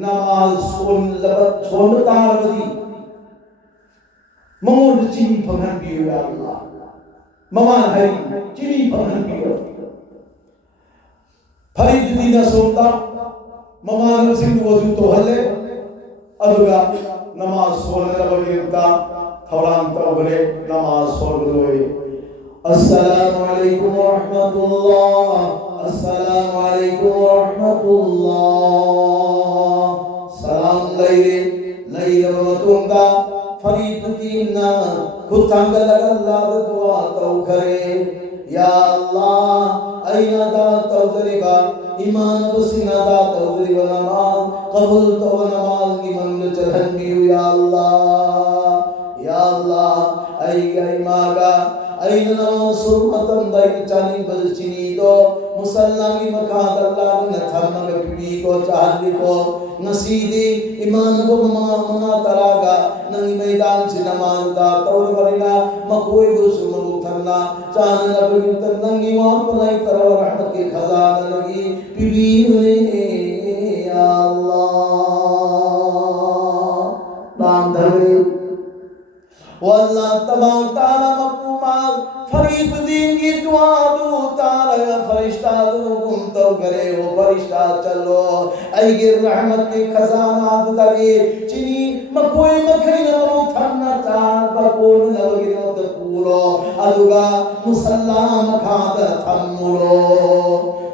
नमाज सोन तारबदी ममोन चिनी फंगन बियो या अल्लाह ममान हरी चिनी फंगन बियो फरीदुद्दीन सोंदा ममान सिंह वजू तो हल्ले अदुगा नमाज सोने लबगिरता थौरान तौगरे नमाज सोन लोए अस्सलामु अलैकुम व रहमतुल्लाह अस्सलामु अलैकुम व रहमतुल्लाह सलाम लैरे वतुंगा फरीदुद्दीन खुतांगल अल्लाह दुआ तौगरे या अल्लाह ऐना दा तौगरेबा ईमान बसिना दा तौगरेबा नमाज कबूल तो नमाज की मंग चढ़न भी या अल्लाह आई गई मागा आई नमाज सुरमतम दाई चाली बलचिनी दो मुसल्ला की मकान अल्लाह ने थर्म में पीड़ी को चाहली को नसीदी ईमान को मना तरागा नंगी मैदान से नमाज दा तौर करेगा मकोई गुसु ममुथन्ना चान नबी तन्नगी वान पलाई तरव रहमत के खजाना लगी पीड़ी ने या अल्लाह नाम धरे वल्लाह तबारक ताला मकूमाल फरीदुद्दीन की दुआ दो तारा फरिश्ता दुम तो करे वो फरिश्ता चलो ऐगे रहमत के खजाना दुदागे चिनी मकोई मखई न थन्ना चार बकोन लगे न तो पूरो अदुगा मुसल्ला मखाद थम्मुरो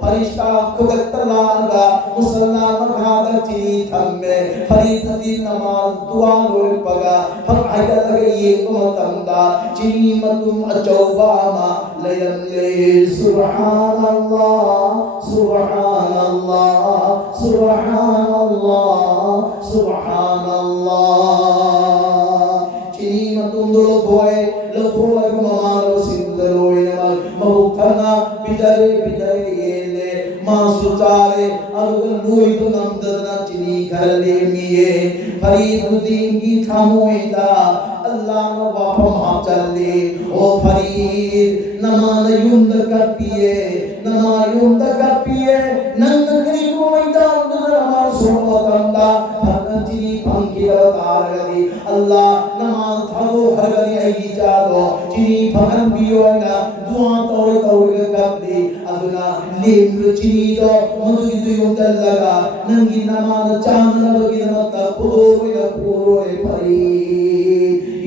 फरिश्ता खुगतलागा मुसल्ला मखाद चिनी थम्मे फरीदती नमाज दुआ लोर पगा फक आइदा लगे ये मतंदा चिनी मतुम अचौबा मा लयले सुबहानल्लाह सुबहानल्लाह सुबहानल्लाह सुबहानल्लाह चिनी मतुम दो लोए ममारो सिंदरोय नमल महुखना बिदरे बिदरे मासुचारे अरुगल नोई तो नमदना चिनी घरले मिये फरीदुद्दीन की खामोइदा अल्लाह न वापम आप चले ओ फरीद नमान युंद कपिये नमा युंद कपिये नंद करी कोइदा उदर हमार सोमतंदा फरन चिनी पंखी तारगली अल्लाह नमान थागो हरगली आई जादो चिनी फरन बियोना दुआ तोरे तोरे कपली अदुना लेम चिनी दो मधुगी दुयोंदल लगा नंगी नमान चांदना बगी नमता पूरे फरी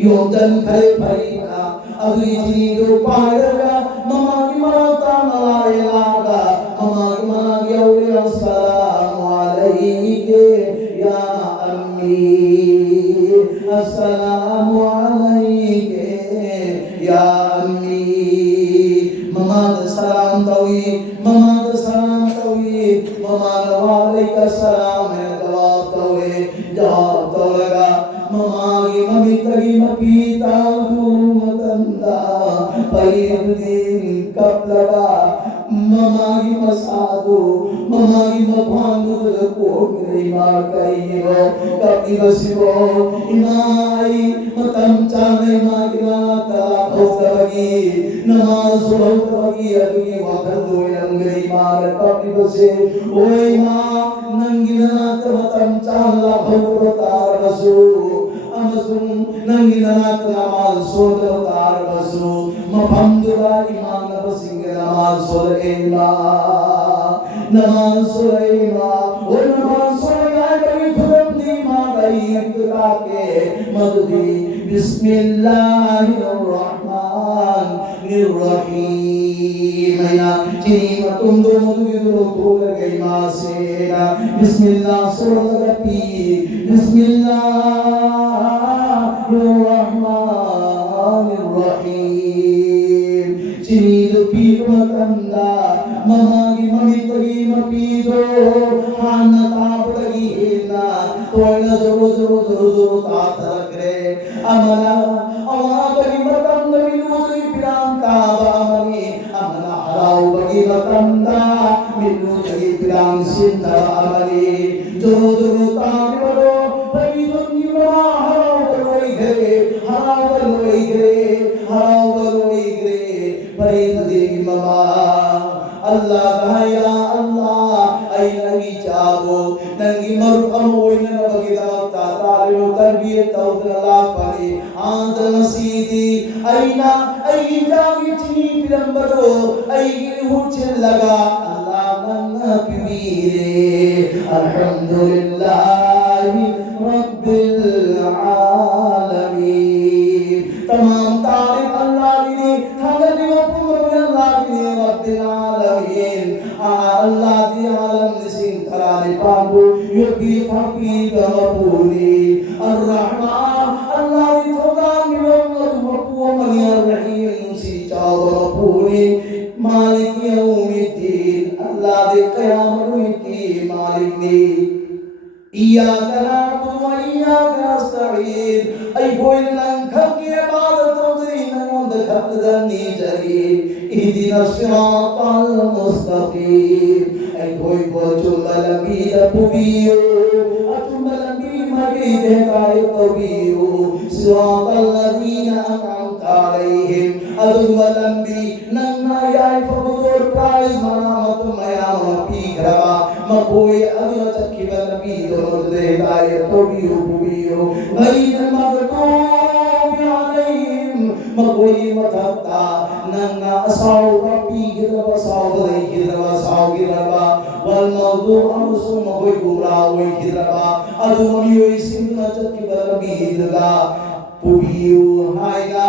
योंदन खरे फरीना अदुई चिनी दो पायरगा ममा की मराता नलाय लागा ममा की मना की औरे अस्सलामु अलैके या अम्मी अस्सलामु अलैके या अम्मी ममा सलाम तवी ममा सलाम तवी ममा वालेकुम सलाम है जवाब तवे जवाब तो लगा ममा की मम्मी तगी मपीता मतंदा फरीदुद्दीन कब लगा ममा की मसादो ममा की मभानु को मेरी मां कही हो कभी बसिबो इमाई मतम चाने मां की नाता भौतवगी नमाज भौतवगी अभी वखल दो मेरी मां कभी बसे ओए मां नंगी नाता मतम चाला भौतवतार बसो अमसुम नंगी नाता नमाज सोदवतार बसो मफमदुला ईमान बसिंग नमाज सोलेमा नमाज सोलेमा ओ नमाज सोलेमा बड़ी खुदम दी मां बड़ी इब्तिदा के मददी बिस्मिल्लाहिर रहमानिर रहीम या चिनी तुम दो मदुगी दो तो गई मां से ना बिस्मिल्लाह सोलगा पी बिस्मिल्लाहिर रहमानिर रहीम चिनी दो पी मतंदा ममा की मम्मी तगी मपीदो हाना तापड़गी हेना कोयना जोरो जोरो जोरो जोरो तातरकरे अमला अमला बगी मतंदा मिलुई पिरांता बामनी अमला हराउ बगी मतंदा मिलुई पिरांग सिंदा अमली जोरो जोरो तामिरो बगी दुनी ममा हराउ बलोई घरे हराउ बलोई घरे हराउ बलोई घरे फरीदुद्दीन ममा अल्लाह या अल्लाह आई नगी चाबो नगी मरु अमोइन नबगी दमता तारियो तरबियत तौदला परी आंद नसीदी आईना आई जागी चिनी पिलंबरो आई हुचन लगा अल्लाह नन्ना पीरे अल्हम्दुलिल्लाह रब्बिल आलमीन तमाम तारीफ अल्लाह की थागली वपुर अल्लाह की रब्बिल आलमीन अल्लाह की आलम निसिन कराने पाबो योगी फाकी गमपुरी अर्रहमान अल्लाह की थोगा निवम वपु मनिया रहीम सी चावपुरी मालिक यौमिद्दीन अल्लाह दे क़यामत की मालिक ने इय्याका नअबुदु व इय्याका नस्तईन आई कोई लंघ की इबादत उदरी नंद खतदनी जरी इहदिना सिरातल मुस्तकीम आई कोई बोचुल लंबी दपुबियो अचुल लंबी मगी देगाय तबियो सिरातल लदीना अनअमता अलैहिम अदुम लंबी नन्ना याय फबुदुर प्राइज मनामत मयाम पीघरवा मकोई अदुम चक्की लंबी दोनों देगाय तबियो गैर मगदूब अलैहिम मकोई मतता नन्ना असाउ पीघरवा साउ गिरवा साउ गिरवा wal mawdu amsu magoy gura way hiraba adu miyoy simna chakki barabi daga pubiyu haida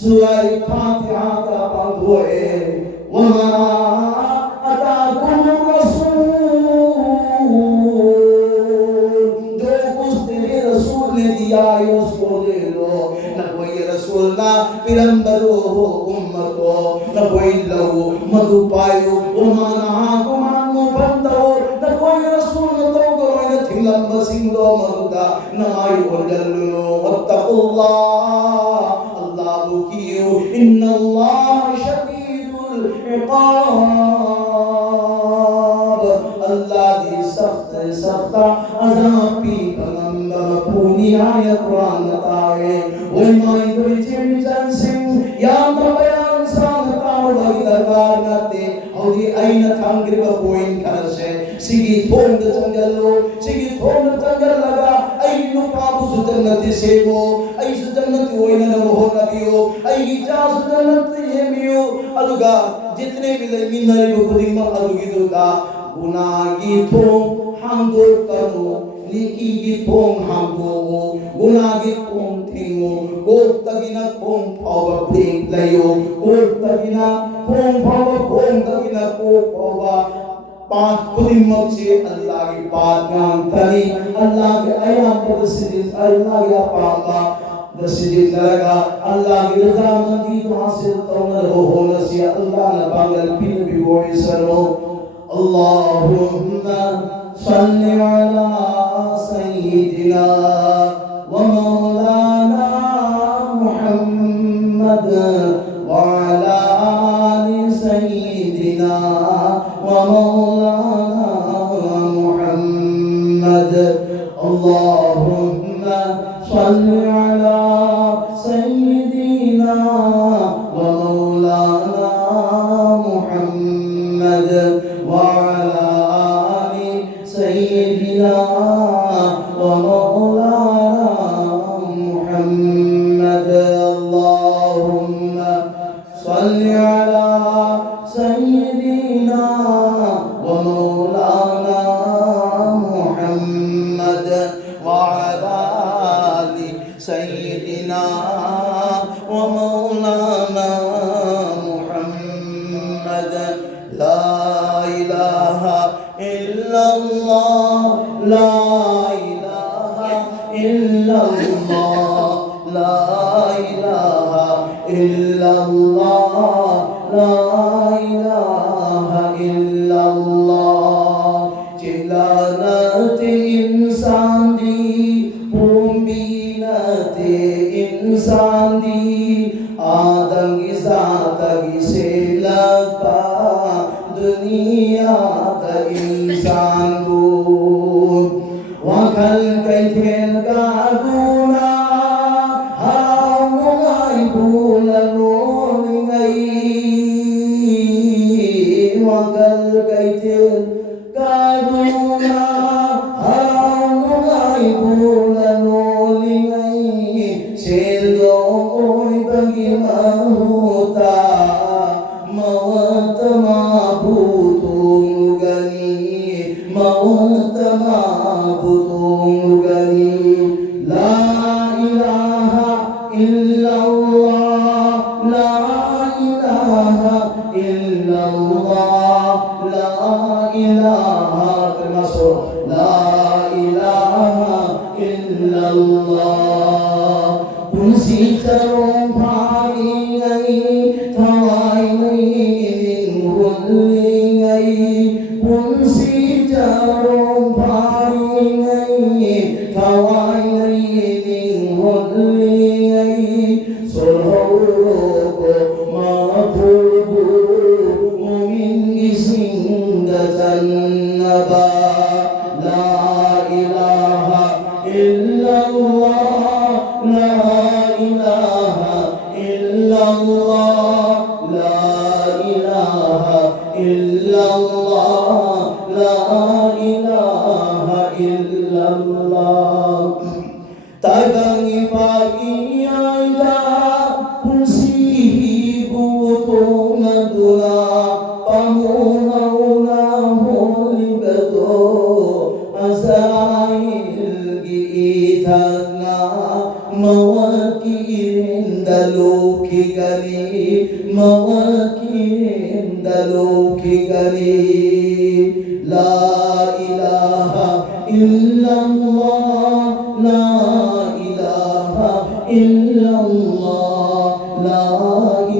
surah fatiha ka panghoe wama ataakum rasul नखोई लवो मधु पायो उमाना कुमानो बंदो नखोई रसूल तो गोय थिंगलम बसिंगो मरुदा नमाई ओदल्लो वत्तकुल्लाह अल्लाह बुकियो इन्नल्लाह शदीदुल इक़ाब अल्लाह दी सख्त सख्ता अज़ाब पी पैगंबर पूरी आयत कुरान बताए ओए माई कोई चेमी सिंह या बयान सान ताव लगी दरबार नाते औदी आईना थांग्रिबा पॉइंट करसे सिगी थोंड जंगलो सिगी थोंड जंगल लगा आई नुपाबु सुजन्नति सेवो आई सुजन्नति ओइना नमो नबियो आई जा सुजन्नति येमियो अलुगा जितने भी मिनरी बुकुदिमा अलुगी दुगा गुनागी थों हांगो करो निकी की थों हांगो गुनागी थों थिंगो कोक तगिना थों पावा प्लेग लयो कोक तगिना थों पावा थों तगिना कोक पावा पांच खुदिमत से अल्लाह की बात मानतनी अल्लाह के आयात पर सिद्ध अल्लाह या पावा दसिजित लगा अल्लाह की रजा मंदी तो हासिल तौनर हो नसिया अल्लाह ने बांगल पिन भी वही सरो अल्लाहुम्मा सल्लि अला सय्यिदिना व मौलाना मुहम्मद व अला आलि सय्यिदिना व मौलाना मुहम्मद अल्लाहुम्मा सल्लि अला सय्यिदिना व मौलाना मुहम्मद व अला आलि सय्यिदिना व मौलाना मुहम्मद अल्लाहुम्मा सल्लि अला सय्यिदिना व मौलाना मुहम्मद व अला आलि सय्यिदिना व मौलाना मुहम्मद ला इलाहा इल्लल्लाह ला इलाहा इल्लल्लाह ला इलाहा इल्लल्लाह ला इलाहा इल्लल्लाह जिलानत इंसान दी पूंबीनत इंसान दी आदम की जात की से लगा दुनिया का इंसान को वखल कैथेल का गुना हम गई भूल गई वखल कैथेल का गुना हम गई भूल गई से दो कोई बगी होता मौत माबूतुंगनी मौत माबूतुंगनी ला इलाहा इल्लल्लाह ला इलाहा इल्लल्लाह ला इलाहा तमसो ला इलाहा इल्लल्लाह पुंसी चरों भाई गई थवाई नहीं गई पुंसी चरों भाई गई थवाई नहीं गई सोलो को माधुबू मुमिंगी सिंह जन्नबा ला इलाहा इल्लल्लाह ला इलाहा इल्लल्लाह ला इलाहा इल्लल्लाह ला इलाहा इल्लल्लाह तागंगी पागी आइला पुंसी बुतो नदुला पमुना उना होली बतो अज़राइल गीथना मवकिरिंदलोकी गनी मवकिरिंदलोकी गनी ला इलाहा इल्लल्लाह ला इलाहा इल्लल्लाह ला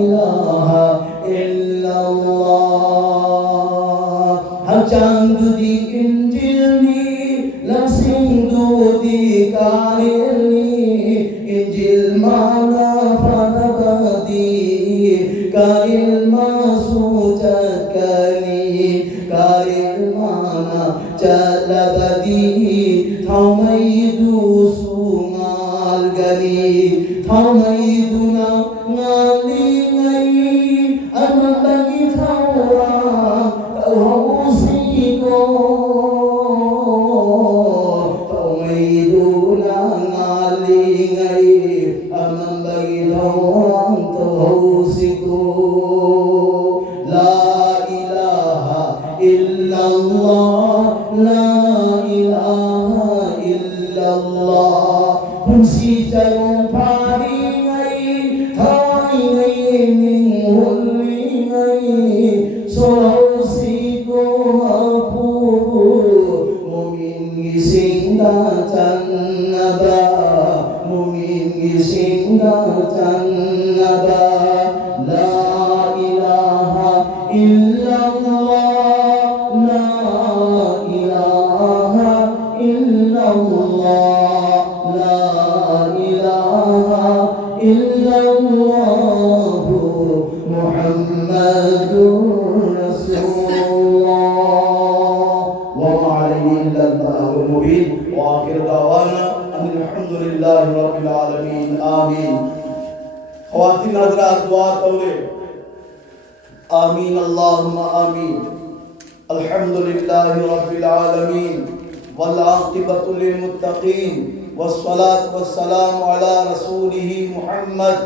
इलाहा इल्लल्लाह इल्लल्लाह, ला इलाहा इल्लल्लाह, ला इलाहा इल्लल्लाह, मुहम्मदुर रसूलुल्लाह, व मा अलैहि इल्ला अल-बलागुल मुबीन, व आखिर दावाना अल्हम्दुलिल्लाहि रब्बिल आलमीन, आमीन। ख्वातीन हज़रात दुआ करें, आमीन अल्लाहुम्मा आमीन। अल्हम्दुलिल्लाहि रब्बिल आलमीन, वल आक़िबतु लिल मुत्तक़ीन, वस्सलातु वस्सलामु अला रसूलिही मुहम्मद।